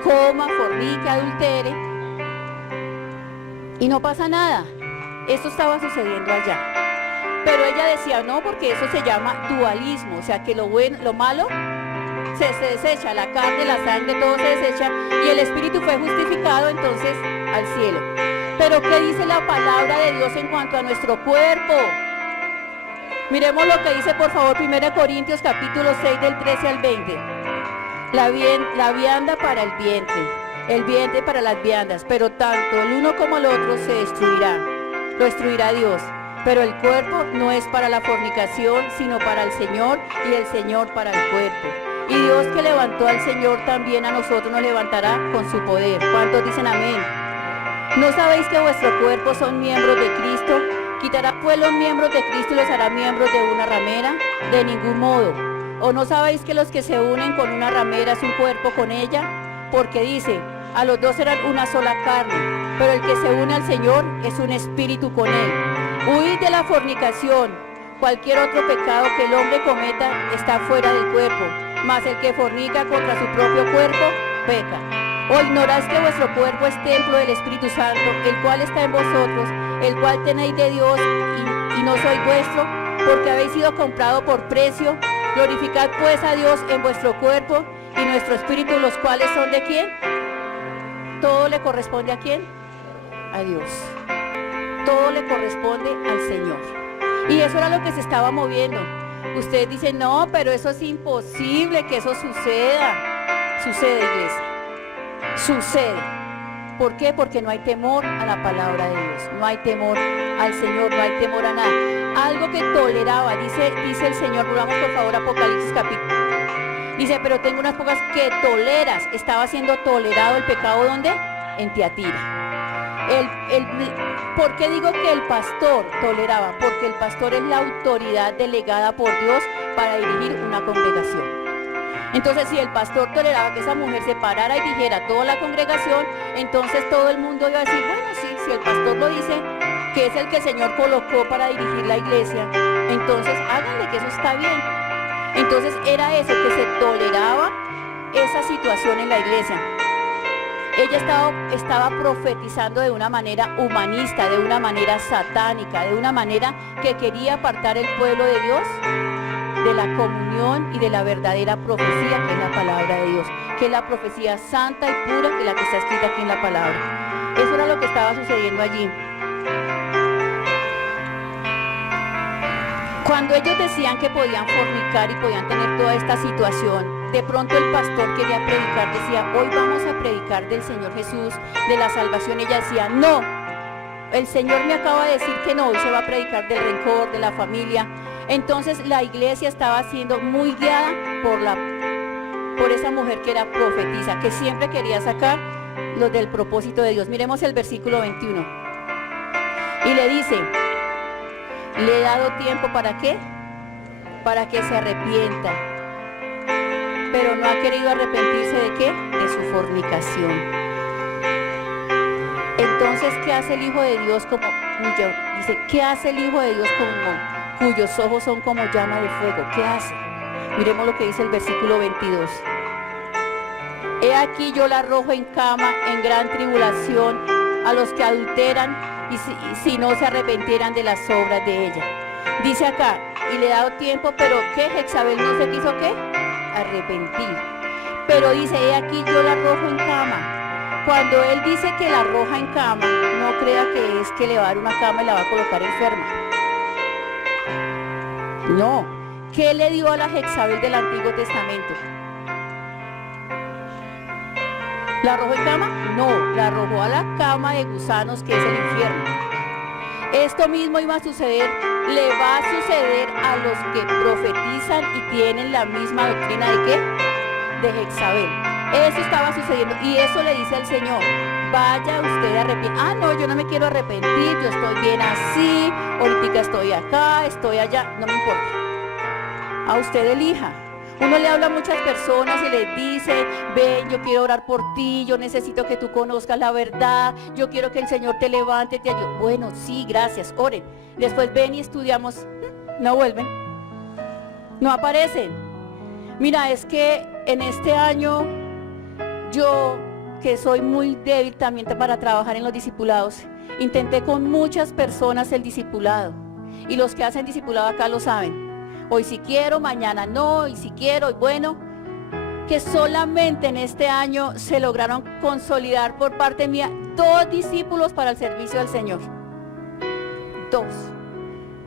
coma, fornique, adultere y no pasa nada. Eso estaba sucediendo allá. Pero ella decía, no, porque eso se llama dualismo, o sea que lo bueno, lo malo se desecha, la carne, la sangre, todo se desecha y el espíritu fue justificado entonces al cielo. Pero ¿qué dice la palabra de Dios en cuanto a nuestro cuerpo? Miremos lo que dice por favor 1 Corintios capítulo 6 del 13 al 20. La vianda para el vientre para las viandas, pero tanto el uno como el otro se destruirá, lo destruirá Dios. Pero el cuerpo no es para la fornicación, sino para el Señor, y el Señor para el cuerpo. Y Dios que levantó al Señor también a nosotros nos levantará con su poder. ¿Cuántos dicen amén? ¿No sabéis que vuestro cuerpo son miembros de Cristo? ¿Quitará pues los miembros de Cristo y los hará miembros de una ramera? De ningún modo. ¿O no sabéis que los que se unen con una ramera es un cuerpo con ella? Porque dice, a los dos serán una sola carne, pero el que se une al Señor es un espíritu con él. Huid de la fornicación. Cualquier otro pecado que el hombre cometa está fuera del cuerpo, mas el que fornica contra su propio cuerpo, peca. ¿O ignoráis que vuestro cuerpo es templo del Espíritu Santo, el cual está en vosotros, el cual tenéis de Dios y no sois vuestro, porque habéis sido comprado por precio? Glorificad pues a Dios en vuestro cuerpo y nuestro espíritu, los cuales son ¿de quién? Todo le corresponde ¿a quién? A Dios. Todo le corresponde al Señor. Y eso era lo que se estaba moviendo. Ustedes dicen, no, pero eso es imposible que eso suceda. Sucede, iglesia. Sucede. ¿Por qué? Porque no hay temor a la palabra de Dios. No hay temor al Señor, no hay temor a nada. Algo que toleraba, dice el Señor, volvamos por favor a Apocalipsis capítulo. Dice, pero tengo unas pocas que toleras. Estaba siendo tolerado el pecado, ¿dónde? En Tiatira. ¿Por qué digo que el pastor toleraba? Porque el pastor es la autoridad delegada por Dios para dirigir una congregación. Entonces, si el pastor toleraba que esa mujer se parara y dijera a toda la congregación, entonces todo el mundo iba a decir, bueno, sí, si el pastor lo dice, que es el que el Señor colocó para dirigir la iglesia, entonces háganle que eso está bien. Entonces era eso, que se toleraba esa situación en la iglesia. Ella estaba profetizando de una manera humanista, de una manera satánica, de una manera que quería apartar el pueblo de Dios de la comunión y de la verdadera profecía, que es la palabra de Dios, que es la profecía santa y pura, que es la que está escrita aquí en la palabra. Eso era lo que estaba sucediendo allí. Cuando ellos decían que podían fornicar y podían tener toda esta situación, de pronto el pastor quería predicar, decía, hoy vamos a predicar del Señor Jesús, de la salvación. Ella decía, no, el Señor me acaba de decir que no, hoy se va a predicar del rencor, de la familia. Entonces la iglesia estaba siendo muy guiada por esa mujer que era profetisa, que siempre quería sacar lo del propósito de Dios. Miremos el versículo 21. Y le dice, le he dado tiempo ¿para qué? Para que se arrepienta. Pero no ha querido arrepentirse ¿de qué? De su fornicación. Entonces, ¿qué hace el Hijo de Dios dice, ¿qué hace el Hijo de Dios cuyos ojos son como llama de fuego? ¿Qué hace? Miremos lo que dice el versículo 22. He aquí yo la arrojo en cama, en gran tribulación, a los que adulteran y si no se arrepintieran de las obras de ella. Dice acá, y le he dado tiempo, pero ¿qué? Jezabel no se quiso, ¿qué? Arrepentir. Pero dice, he aquí yo la arrojo en cama. Cuando él dice que la arroja en cama, no crea que es que le va a dar una cama y la va a colocar enferma. No. ¿Qué le dio a la Jezabel del Antiguo Testamento? ¿La arrojó en cama? No, la arrojó a la cama de gusanos, que es el infierno. Esto mismo iba a suceder, le va a suceder a los que profetizan y tienen la misma doctrina de ¿qué? De Jezabel. Eso estaba sucediendo y eso le dice al Señor, vaya usted a arrepentir. Ah, no, yo no me quiero arrepentir, yo estoy bien así, ahorita estoy acá, estoy allá, no me importa. A usted elija. Uno le habla a muchas personas y les dice, ven, yo quiero orar por ti, yo necesito que tú conozcas la verdad, yo quiero que el Señor te levante, te ayude. Bueno, sí, gracias, oren. Después ven y estudiamos, no vuelven, no aparecen. Mira, es que en este año yo, que soy muy débil también para trabajar en los discipulados, intenté con muchas personas el discipulado. Y los que hacen discipulado acá lo saben. Hoy sí quiero, mañana no, y si quiero, y bueno, que solamente en este año se lograron consolidar por parte mía 2 discípulos para el servicio del Señor. 2.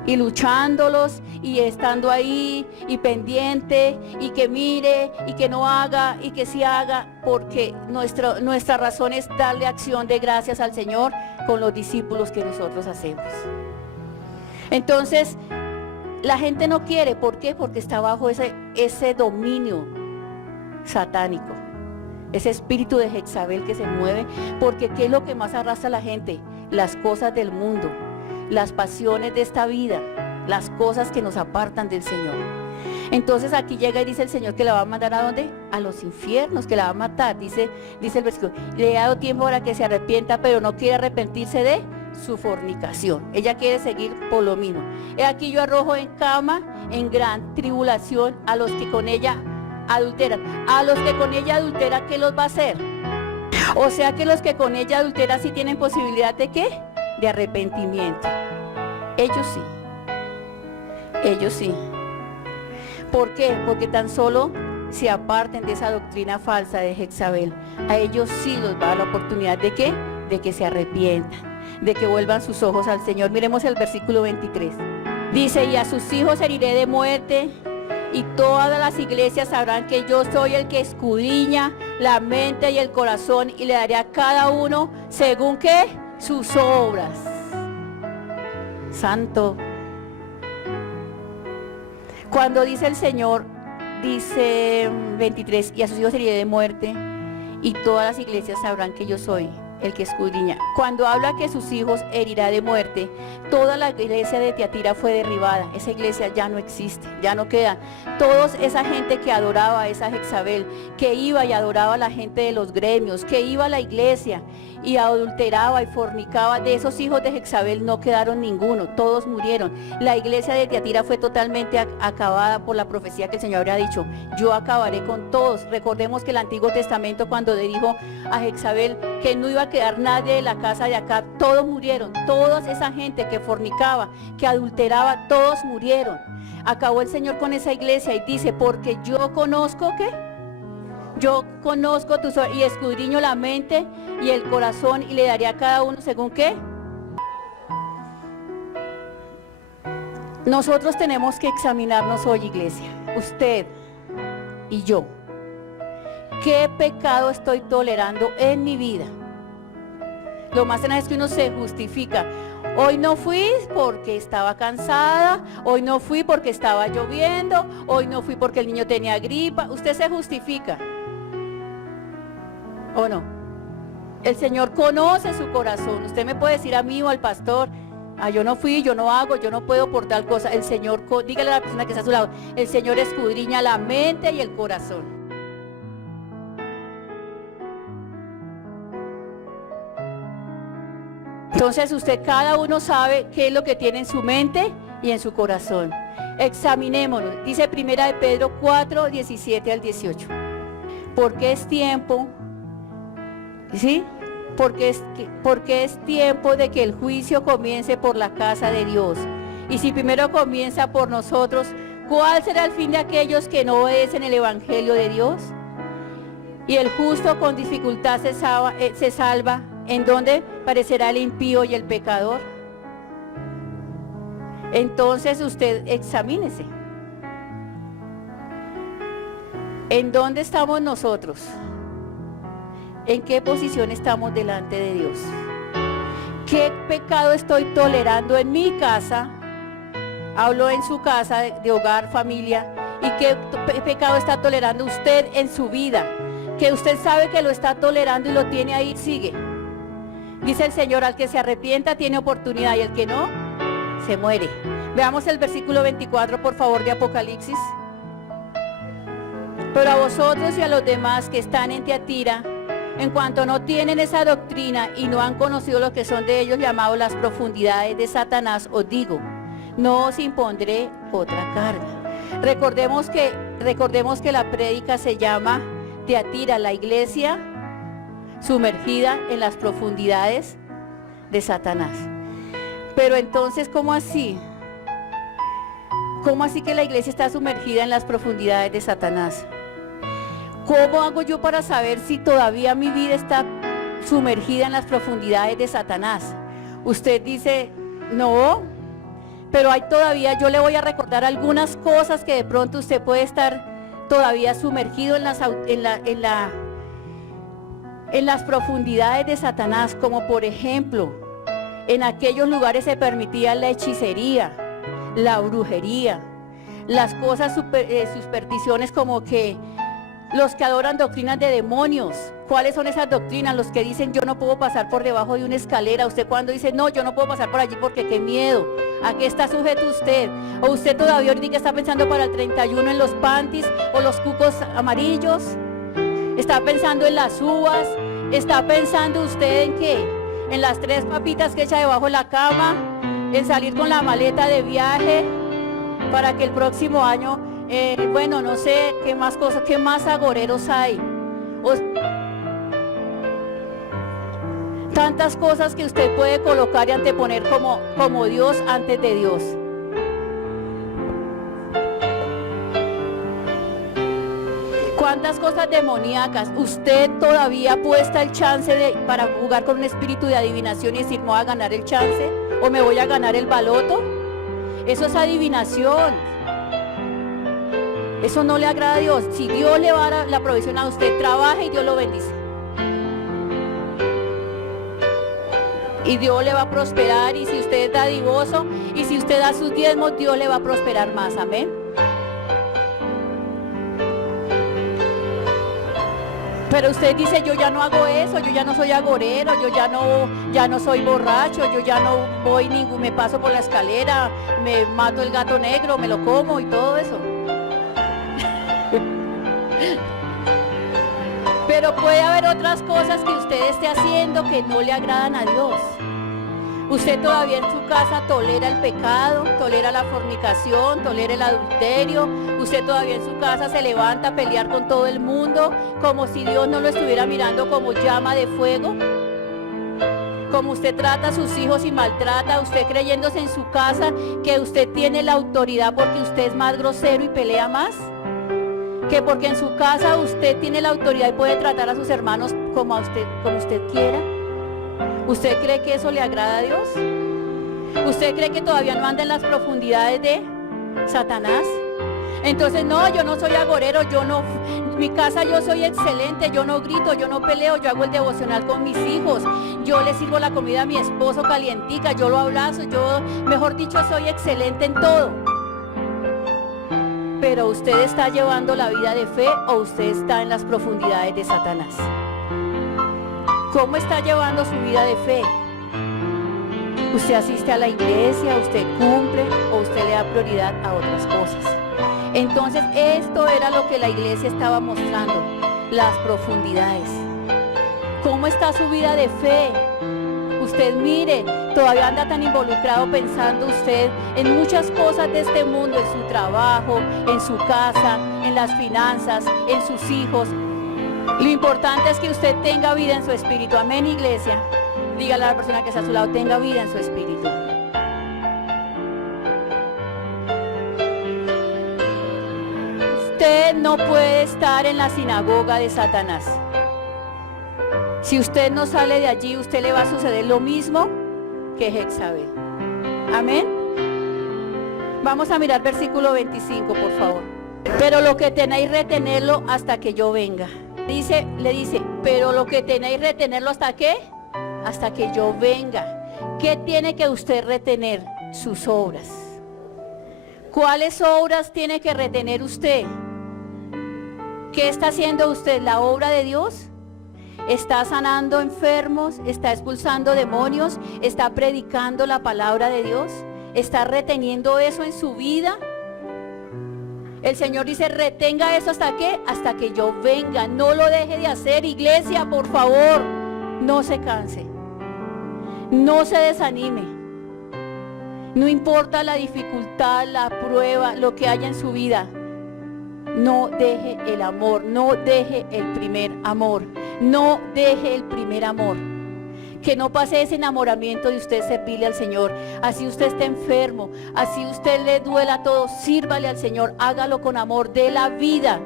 Y luchándolos, y estando ahí, y pendiente, y que mire, y que no haga, y que sí haga, porque nuestra razón es darle acción de gracias al Señor con los discípulos que nosotros hacemos. Entonces, la gente no quiere, ¿por qué? Porque está bajo ese dominio satánico, ese espíritu de Jezabel que se mueve, porque ¿qué es lo que más arrastra a la gente? Las cosas del mundo, las pasiones de esta vida, las cosas que nos apartan del Señor. Entonces aquí llega y dice el Señor que la va a mandar ¿a dónde? A los infiernos, que la va a matar, dice el versículo, le he dado tiempo para que se arrepienta, pero no quiere arrepentirse de su fornicación. Ella quiere seguir por lo mismo. He aquí yo arrojo en cama, en gran tribulación, a los que con ella adulteran. A los que con ella adulteran, ¿qué los va a hacer? O sea que los que con ella adulteran sí tienen posibilidad de ¿qué? De arrepentimiento. Ellos sí. Ellos sí. ¿Por qué? Porque tan solo se aparten de esa doctrina falsa de Jezabel. A ellos sí les va a dar la oportunidad de ¿qué? De que se arrepientan, de que vuelvan sus ojos al Señor. Miremos el versículo 23. Dice, y a sus hijos heriré de muerte, y todas las iglesias sabrán que yo soy el que escudriña la mente y el corazón, y le daré a cada uno según ¿qué? Sus obras. Santo. Cuando dice el Señor, dice 23, y a sus hijos heriré de muerte, y todas las iglesias sabrán que yo soy el que escudriña. Cuando habla que sus hijos herirá de muerte, toda la iglesia de Tiatira fue derribada. Esa iglesia ya no existe, ya no queda. Toda esa gente que adoraba a esa Jezabel, que iba y adoraba a la gente de los gremios, que iba a la iglesia y adulteraba y fornicaba, de esos hijos de Jezabel no quedaron ninguno, todos murieron. La iglesia de Tiatira fue totalmente acabada por la profecía que el Señor había dicho, yo acabaré con todos. Recordemos que el Antiguo Testamento, cuando le dijo a Jezabel que no iba a quedar nadie de la casa de Acab, todos murieron. Toda esa gente que fornicaba, que adulteraba, todos murieron. Acabó el Señor con esa iglesia y dice, porque yo conozco ¿qué? Yo conozco tus obras y escudriño la mente y el corazón, y le daré a cada uno según ¿qué? Nosotros tenemos que examinarnos hoy, iglesia, usted y yo. ¿Qué pecado estoy tolerando en mi vida? Lo más tenaz es que uno se justifica. Hoy no fui porque estaba cansada, hoy no fui porque estaba lloviendo, hoy no fui porque el niño tenía gripa. Usted se justifica, ¿o no? El Señor conoce su corazón. Usted me puede decir a mí o al pastor, yo no fui, yo no hago, yo no puedo por tal cosa. El Señor, dígale a la persona que está a su lado, el Señor escudriña la mente y el corazón. Entonces cada uno sabe qué es lo que tiene en su mente y en su corazón. Examinémonos, dice 1 de Pedro 4, 17 al 18. Porque es tiempo, ¿sí? Porque es tiempo de que el juicio comience por la casa de Dios. Y si primero comienza por nosotros, ¿cuál será el fin de aquellos que no obedecen el evangelio de Dios? Y el justo con dificultad se salva, ¿en dónde parecerá el impío y el pecador? Entonces usted examínese. ¿En dónde estamos nosotros? ¿En qué posición estamos delante de Dios? ¿Qué pecado estoy tolerando en mi casa? Hablo en su casa de hogar, familia. ¿Y qué pecado está tolerando usted en su vida? Que usted sabe que lo está tolerando y lo tiene ahí, sigue. Dice el Señor, al que se arrepienta tiene oportunidad y el que no, se muere. Veamos el versículo 24, por favor, de Apocalipsis. Pero a vosotros y a los demás que están en Tiatira, en cuanto no tienen esa doctrina y no han conocido lo que son de ellos llamados las profundidades de Satanás, os digo, no os impondré otra carga. Recordemos que la prédica se llama Tiatira, la iglesia sumergida en las profundidades de Satanás. Pero entonces, ¿cómo así? ¿Cómo así que la iglesia está sumergida en las profundidades de Satanás? ¿Cómo hago yo para saber si todavía mi vida está sumergida en las profundidades de Satanás? Usted dice, no, pero hay todavía, yo le voy a recordar algunas cosas que de pronto usted puede estar todavía sumergido en las profundidades de Satanás, como por ejemplo, en aquellos lugares se permitía la hechicería, la brujería, las cosas supersticiones como que los que adoran doctrinas de demonios. ¿Cuáles son esas doctrinas? Los que dicen yo no puedo pasar por debajo de una escalera. Usted cuando dice no, yo no puedo pasar por allí porque qué miedo. ¿A qué está sujeto usted? O usted todavía ahorita está pensando para el 31 en los panties o los cucos amarillos. Está pensando en las uvas. Está pensando usted en qué, en las 3 papitas que echa debajo de la cama, en salir con la maleta de viaje para que el próximo año, bueno, no sé qué más cosas, qué más agoreros hay. Tantas cosas que usted puede colocar y anteponer como Dios antes de Dios. ¿Cuántas cosas demoníacas? Usted todavía apuesta el chance para jugar con un espíritu de adivinación y decir, me voy a ganar el chance o me voy a ganar el baloto. Eso es adivinación. Eso no le agrada a Dios. Si Dios le va a dar la provisión a usted, trabaja y Dios lo bendice. Y Dios le va a prosperar, y si usted es dadivoso y si usted da sus diezmos, Dios le va a prosperar más. Amén. Pero usted dice, yo ya no hago eso, yo ya no soy agorero, yo ya no soy borracho, yo ya no voy me paso por la escalera, me mato el gato negro, me lo como y todo eso. Pero puede haber otras cosas que usted esté haciendo que no le agradan a Dios. Usted todavía en su casa tolera el pecado, tolera la fornicación, tolera el adulterio. Usted todavía en su casa se levanta a pelear con todo el mundo, como si Dios no lo estuviera mirando como llama de fuego. Como usted trata a sus hijos y maltrata, usted creyéndose en su casa que usted tiene la autoridad porque usted es más grosero y pelea más. Que porque en su casa usted tiene la autoridad y puede tratar a sus hermanos como usted quiera. ¿Usted cree que eso le agrada a Dios? ¿Usted cree que todavía no anda en las profundidades de Satanás? Entonces, no, yo no soy agorero, mi casa yo soy excelente, yo no grito, yo no peleo, yo hago el devocional con mis hijos, yo le sirvo la comida a mi esposo calientica, yo lo abrazo, yo, mejor dicho, soy excelente en todo. Pero usted está llevando la vida de fe o usted está en las profundidades de Satanás. ¿Cómo está llevando su vida de fe? ¿Usted asiste a la iglesia, usted cumple o usted le da prioridad a otras cosas? Entonces esto era lo que la iglesia estaba mostrando, las profundidades. ¿Cómo está su vida de fe? usted mire, todavía anda tan involucrado pensando usted en muchas cosas de este mundo, en su trabajo, en su casa, en las finanzas, en sus hijos. Lo importante es que usted tenga vida en su espíritu. Amén, iglesia. Dígale a la persona que está a su lado, tenga vida en su espíritu. Usted no puede estar en la sinagoga de Satanás. Si usted no sale de allí, usted le va a suceder lo mismo que Jezabel. Amén. Vamos a mirar versículo 25, por favor. Pero lo que tenéis retenerlo hasta que yo venga. Le dice, pero lo que tenéis retenerlo hasta qué? Hasta que yo venga. ¿Qué tiene que usted retener? Sus obras. ¿Cuáles obras tiene que retener usted? ¿Qué está haciendo usted? ¿La obra de Dios? ¿Está sanando enfermos? ¿Está expulsando demonios? ¿Está predicando la palabra de Dios? ¿Está reteniendo eso en su vida? El Señor dice, retenga eso ¿hasta qué? Hasta que yo venga. No lo deje de hacer, iglesia, por favor. No se canse. No se desanime. No importa la dificultad, la prueba, lo que haya en su vida. No deje el amor, no deje el primer amor. No deje el primer amor. Que no pase ese enamoramiento de usted servirle al Señor. Así usted esté enfermo, así usted le duela todo, sírvale al Señor, hágalo con amor, dé la vida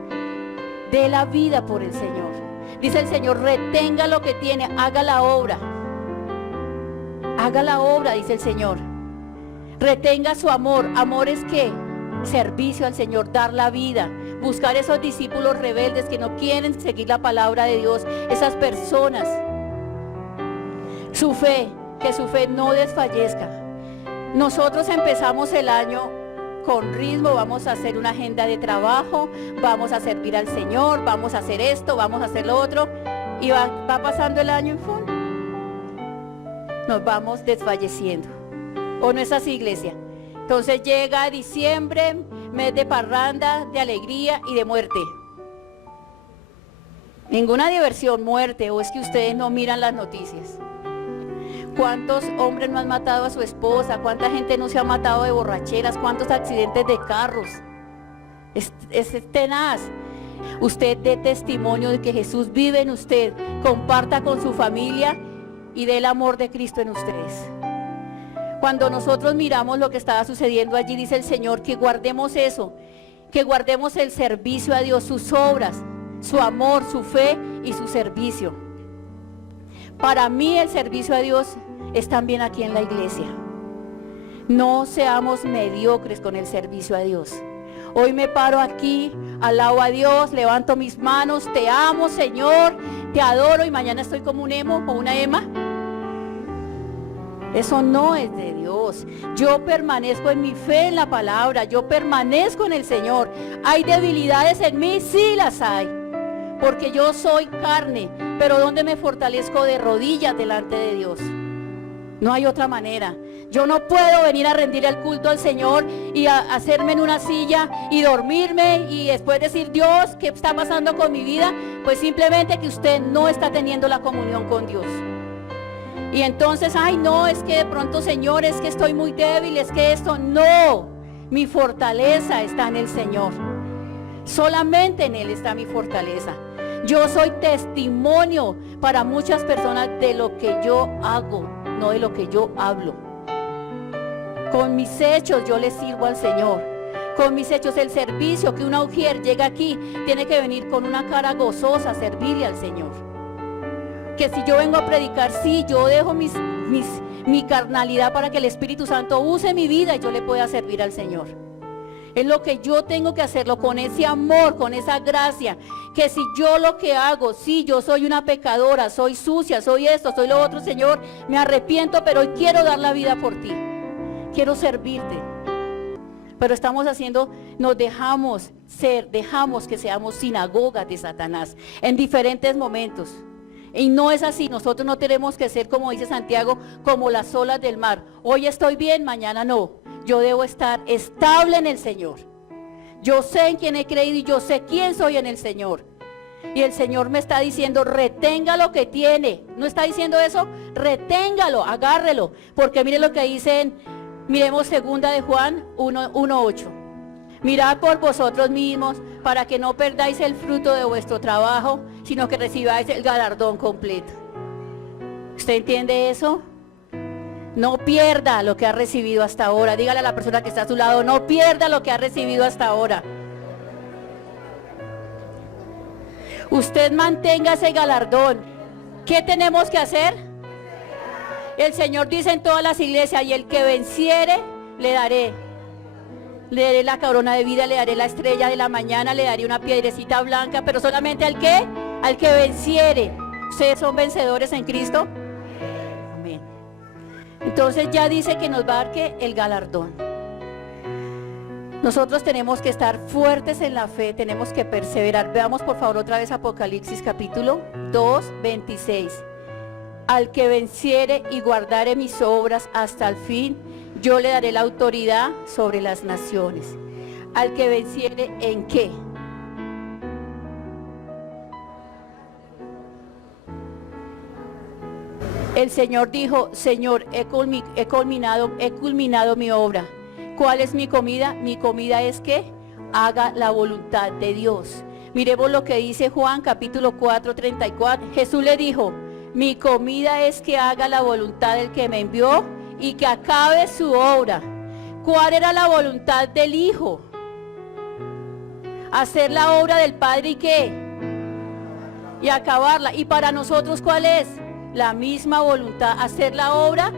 por el Señor. Dice el Señor, retenga lo que tiene, haga la obra, dice el Señor. Retenga su amor. ¿Amor es qué? Servicio al Señor, dar la vida, buscar esos discípulos rebeldes que no quieren seguir la palabra de Dios, esas personas. Su fe, que su fe no desfallezca. Nosotros empezamos el año con ritmo, vamos a hacer una agenda de trabajo, vamos a servir al Señor, vamos a hacer esto, vamos a hacer lo otro, y va pasando el año en fondo. Nos vamos desfalleciendo. ¿O no es así, iglesia? Entonces llega diciembre, mes de parranda, de alegría y de muerte. Ninguna diversión, muerte. ¿O es que ustedes no miran las noticias? ¿Cuántos hombres no han matado a su esposa? ¿Cuánta gente no se ha matado de borracheras? ¿Cuántos accidentes de carros? Es tenaz. Usted dé testimonio de que Jesús vive en usted. Comparta con su familia y dé el amor de Cristo en ustedes. Cuando nosotros miramos lo que estaba sucediendo allí, dice el Señor que guardemos eso, que guardemos el servicio a Dios, sus obras, su amor, su fe y su servicio. Para mí el servicio a Dios es también aquí en la iglesia. No seamos mediocres con el servicio a Dios. Hoy me paro aquí, alabo a Dios, levanto mis manos, te amo, Señor, te adoro, y mañana estoy como un emo o una ema. Eso no es de Dios. Yo permanezco en mi fe en la palabra, yo permanezco en el Señor. ¿Hay debilidades en mí? Sí las hay, porque yo soy carne, pero ¿dónde me fortalezco? De rodillas delante de Dios. No hay otra manera. Yo no puedo venir a rendir el culto al Señor y a hacerme en una silla y dormirme y después decir, Dios, ¿qué está pasando con mi vida? Pues simplemente que usted no está teniendo la comunión con Dios. Y entonces, ay no, es que de pronto, Señor, es que estoy muy débil, es que esto, no. Mi fortaleza está en el Señor. Solamente en Él está mi fortaleza. Yo soy testimonio para muchas personas de lo que yo hago, no de lo que yo hablo. Con mis hechos yo le sirvo al Señor. Con mis hechos, el servicio, que una mujer llega aquí, tiene que venir con una cara gozosa a servirle al Señor. Que si yo vengo a predicar, sí, yo dejo mi carnalidad para que el Espíritu Santo use mi vida y yo le pueda servir al Señor. Es lo que yo tengo que hacerlo con ese amor, con esa gracia. Que si yo lo que hago, sí, yo soy una pecadora, soy sucia, soy esto, soy lo otro, Señor, me arrepiento, pero hoy quiero dar la vida por ti. Quiero servirte. Pero estamos haciendo, dejamos que seamos sinagogas de Satanás en diferentes momentos. Y no es así. Nosotros no tenemos que ser, como dice Santiago, como las olas del mar. Hoy estoy bien, mañana no. Yo debo estar estable en el Señor. Yo sé en quién he creído y yo sé quién soy en el Señor. Y el Señor me está diciendo, retenga lo que tiene. ¿No está diciendo eso? Reténgalo, agárrelo. Porque mire lo que dicen, miremos 2 de Juan 1:8. Mirad por vosotros mismos, para que no perdáis el fruto de vuestro trabajo, sino que recibáis el galardón completo. ¿Usted entiende eso? No pierda lo que ha recibido hasta ahora. Dígale a la persona que está a su lado, no pierda lo que ha recibido hasta ahora. Usted mantenga ese galardón. ¿Qué tenemos que hacer? El Señor dice en todas las iglesias, y el que venciere, le daré la corona de vida, le daré la estrella de la mañana, le daré una piedrecita blanca, pero solamente al que venciere. ¿Ustedes son vencedores en Cristo? Amén. Entonces ya dice que nos va a dar el galardón. Nosotros tenemos que estar fuertes en la fe, tenemos que perseverar. Veamos por favor otra vez Apocalipsis capítulo 2:26. Al que venciere y guardare mis obras hasta el fin, yo le daré la autoridad sobre las naciones. Al que venciere, ¿en qué? El Señor dijo, Señor, he culminado mi obra. ¿Cuál es mi comida? Mi comida es que haga la voluntad de Dios. Miremos lo que dice Juan capítulo 4:34. Jesús le dijo, mi comida es que haga la voluntad del que me envió y que acabe su obra. ¿Cuál era la voluntad del Hijo? Hacer la obra del Padre y ¿qué? Y acabarla. ¿Y para nosotros cuál es? La misma voluntad, hacer la obra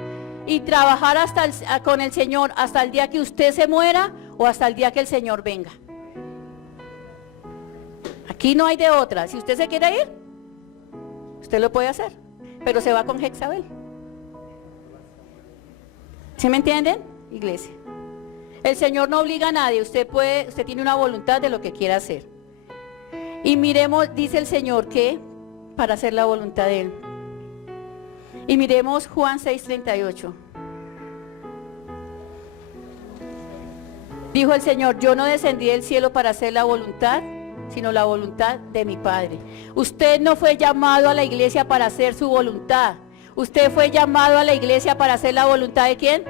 y trabajar con el Señor hasta el día que usted se muera o hasta el día que el Señor venga. Aquí no hay de otra. Si usted se quiere ir, usted lo puede hacer, pero se va con Jezabel. ¿Sí me entienden, iglesia? El Señor no obliga a nadie. Usted tiene una voluntad de lo que quiera hacer. Y miremos, dice el Señor que para hacer la voluntad de Él. Y miremos Juan 6:38. Dijo el Señor, yo no descendí del cielo para hacer la voluntad, sino la voluntad de mi Padre. Usted no fue llamado a la iglesia para hacer su voluntad. Usted fue llamado a la iglesia para hacer la voluntad de ¿quién?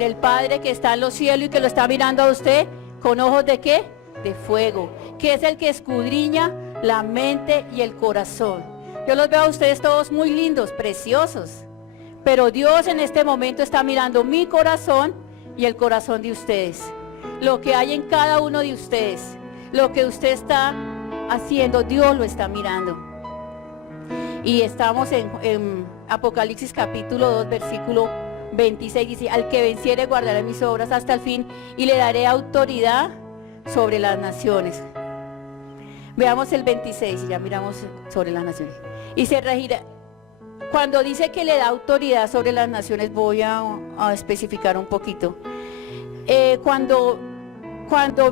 Del Padre que está en los cielos y que lo está mirando a usted con ojos de ¿qué? De fuego, que es el que escudriña la mente y el corazón. Yo los veo a ustedes todos muy lindos, preciosos, pero Dios en este momento está mirando mi corazón y el corazón de ustedes. Lo que hay en cada uno de ustedes, lo que usted está haciendo, Dios lo está mirando. Y estamos en Apocalipsis capítulo 2, versículo 26, dice, al que venciere guardaré mis obras hasta el fin y le daré autoridad sobre las naciones. Veamos el 26 y ya miramos sobre las naciones. Y se regirá. Cuando dice que le da autoridad sobre las naciones, voy a especificar un poquito. Cuando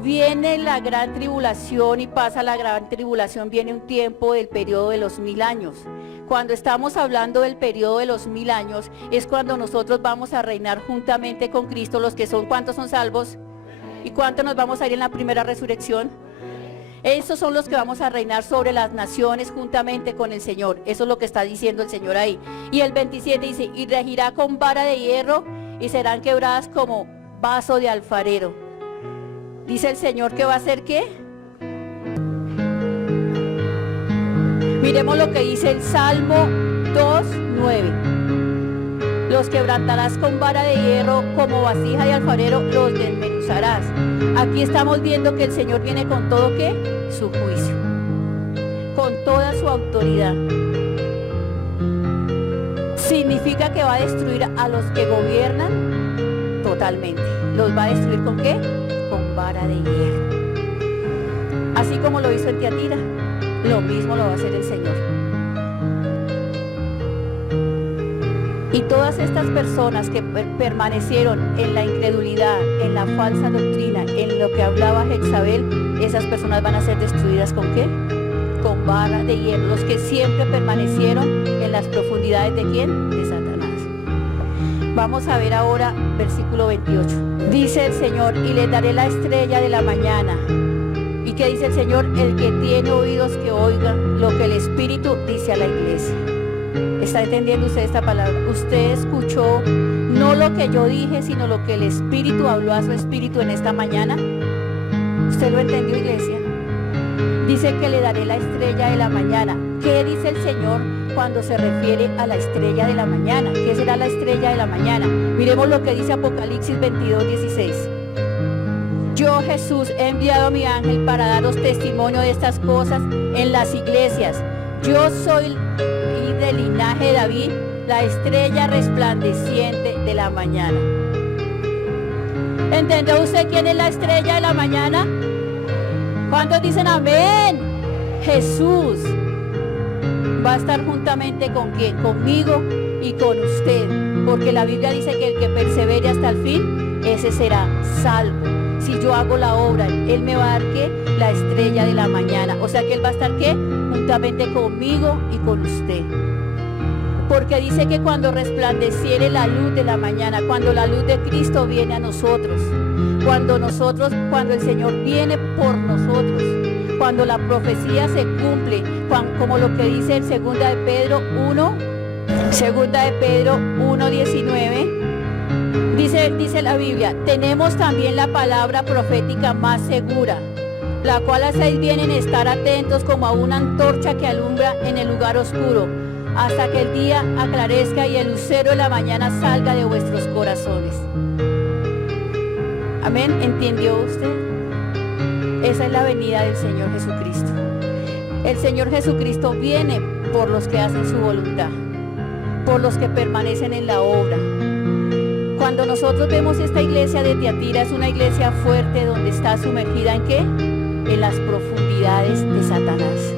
viene la gran tribulación y pasa la gran tribulación, viene un tiempo del periodo de los 1000 años. Cuando estamos hablando del periodo de los 1000 años, es cuando nosotros vamos a reinar juntamente con Cristo, los que son, ¿cuántos son salvos? ¿Y cuántos nos vamos a ir en la primera resurrección? Esos son los que vamos a reinar sobre las naciones juntamente con el Señor. Eso es lo que está diciendo el Señor ahí. Y el 27 dice, y regirá con vara de hierro y serán quebradas como vaso de alfarero. Dice el Señor que va a hacer ¿qué? Miremos lo que dice el Salmo 2:9. Los quebrantarás con vara de hierro, como vasija de alfarero los desmenuzarás. Aquí estamos viendo que el Señor viene con todo ¿qué? Su juicio, con toda su autoridad. Significa que va a destruir a los que gobiernan totalmente. ¿Los va a destruir con qué? Con vara de hierro. Así como lo hizo en Tiatira, lo mismo lo va a hacer el Señor. Y todas estas personas que permanecieron en la incredulidad, en la falsa doctrina, en lo que hablaba Jezabel, esas personas van a ser destruidas ¿con qué? Con vara de hierro. Los que siempre permanecieron en las profundidades ¿de quién? De Satanás. Vamos a ver ahora versículo 28. Dice el Señor, y les daré la estrella de la mañana, y ¿Y qué dice el Señor? El que tiene oídos que oiga lo que el Espíritu dice a la iglesia. ¿Está entendiendo usted esta palabra? Usted escuchó no lo que yo dije, sino lo que el Espíritu habló a su espíritu en esta mañana. ¿Usted lo entendió, iglesia? Dice que le daré la estrella de la mañana. ¿Qué dice el Señor cuando se refiere a la estrella de la mañana? ¿Qué será la estrella de la mañana? Miremos lo que dice Apocalipsis 22:16. Yo, Jesús, he enviado a mi ángel para daros testimonio de estas cosas en las iglesias. Yo soy del linaje de David, la estrella resplandeciente de la mañana. ¿Entendió usted quién es la estrella de la mañana? ¿Cuántos dicen amén? Jesús va a estar juntamente con quién, conmigo y con usted, porque la Biblia dice que el que persevere hasta el fin, ese será salvo. Si yo hago la obra, Él me va a dar ¿qué? La estrella de la mañana. O sea que Él va a estar ¿qué? Juntamente conmigo y con usted. Porque dice que cuando resplandeciere la luz de la mañana, cuando la luz de Cristo viene a nosotros, cuando el Señor viene por nosotros, cuando la profecía se cumple, como lo que dice en segunda de Pedro 1:19, dice la Biblia, tenemos también la palabra profética más segura, la cual hacéis bien en estar atentos como a una antorcha que alumbra en el lugar oscuro, hasta que el día aclarezca y el lucero de la mañana salga de vuestros corazones. Amén. ¿Entendió usted? Esa es la venida del Señor Jesucristo. El Señor Jesucristo viene por los que hacen su voluntad, por los que permanecen en la obra. Cuando nosotros vemos esta iglesia de Tiatira, es una iglesia fuerte donde está sumergida ¿en qué? En las profundidades de Satanás.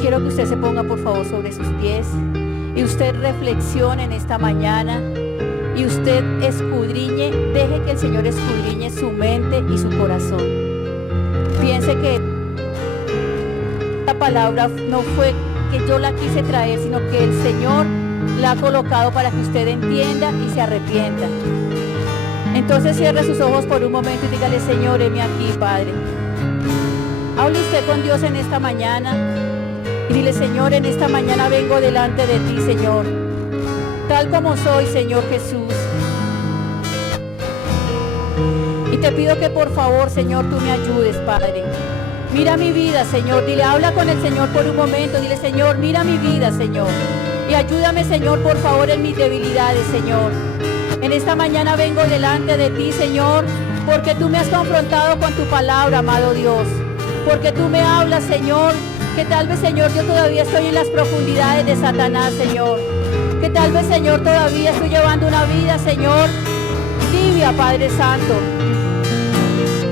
Quiero que usted se ponga por favor sobre sus pies y usted reflexione en esta mañana y usted escudriñe, deje que el Señor escudriñe su mente y su corazón. Piense que esta palabra no fue que yo la quise traer, sino que el Señor la ha colocado para que usted entienda y se arrepienta. Entonces cierre sus ojos por un momento y dígale, Señor, heme aquí, Padre. Hable usted con Dios en esta mañana y dile, Señor, en esta mañana vengo delante de ti, Señor, tal como soy, Señor Jesús. Y te pido que por favor, Señor, tú me ayudes, Padre. Mira mi vida, Señor. Dile, habla con el Señor por un momento. Dile, Señor, mira mi vida, Señor. Y ayúdame, Señor, por favor, en mis debilidades, Señor. En esta mañana vengo delante de ti, Señor, porque tú me has confrontado con tu palabra, amado Dios. Porque tú me hablas, Señor, que tal vez, Señor, yo todavía estoy en las profundidades de Satanás, Señor. Que tal vez, Señor, todavía estoy llevando una vida, Señor, tibia, Padre Santo.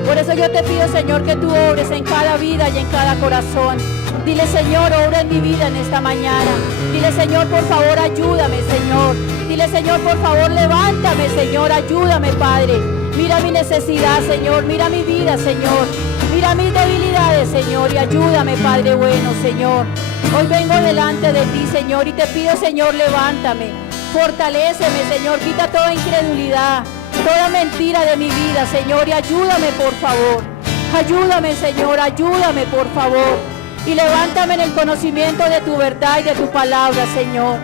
Por eso yo te pido, Señor, que tú obres en cada vida y en cada corazón. Dile, Señor, obra en mi vida en esta mañana. Dile, Señor, por favor, ayúdame, Señor. Dile, Señor, por favor, levántame, Señor, ayúdame, Padre. Mira mi necesidad, Señor, mira mi vida, Señor. Mira mis debilidades, Señor, y ayúdame, Padre bueno, Señor. Hoy vengo delante de ti, Señor, y te pido, Señor, levántame. Fortaléceme, Señor, quita toda incredulidad, toda mentira de mi vida, Señor, y ayúdame, por favor. Ayúdame, Señor, ayúdame, por favor. Y levántame en el conocimiento de tu verdad y de tu palabra, Señor.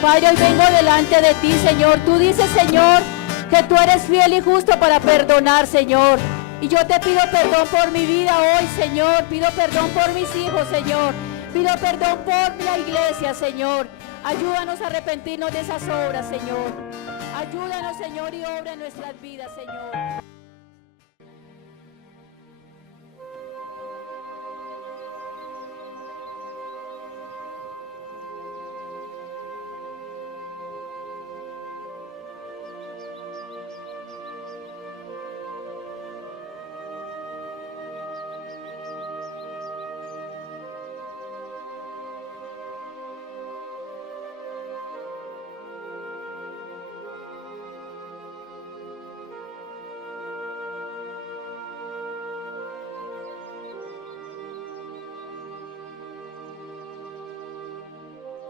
Padre, hoy vengo delante de ti, Señor. Tú dices, Señor, que tú eres fiel y justo para perdonar, Señor. Y yo te pido perdón por mi vida hoy, Señor. Pido perdón por mis hijos, Señor. Pido perdón por la iglesia, Señor. Ayúdanos a arrepentirnos de esas obras, Señor. Ayúdanos, Señor, y obra en nuestras vidas, Señor.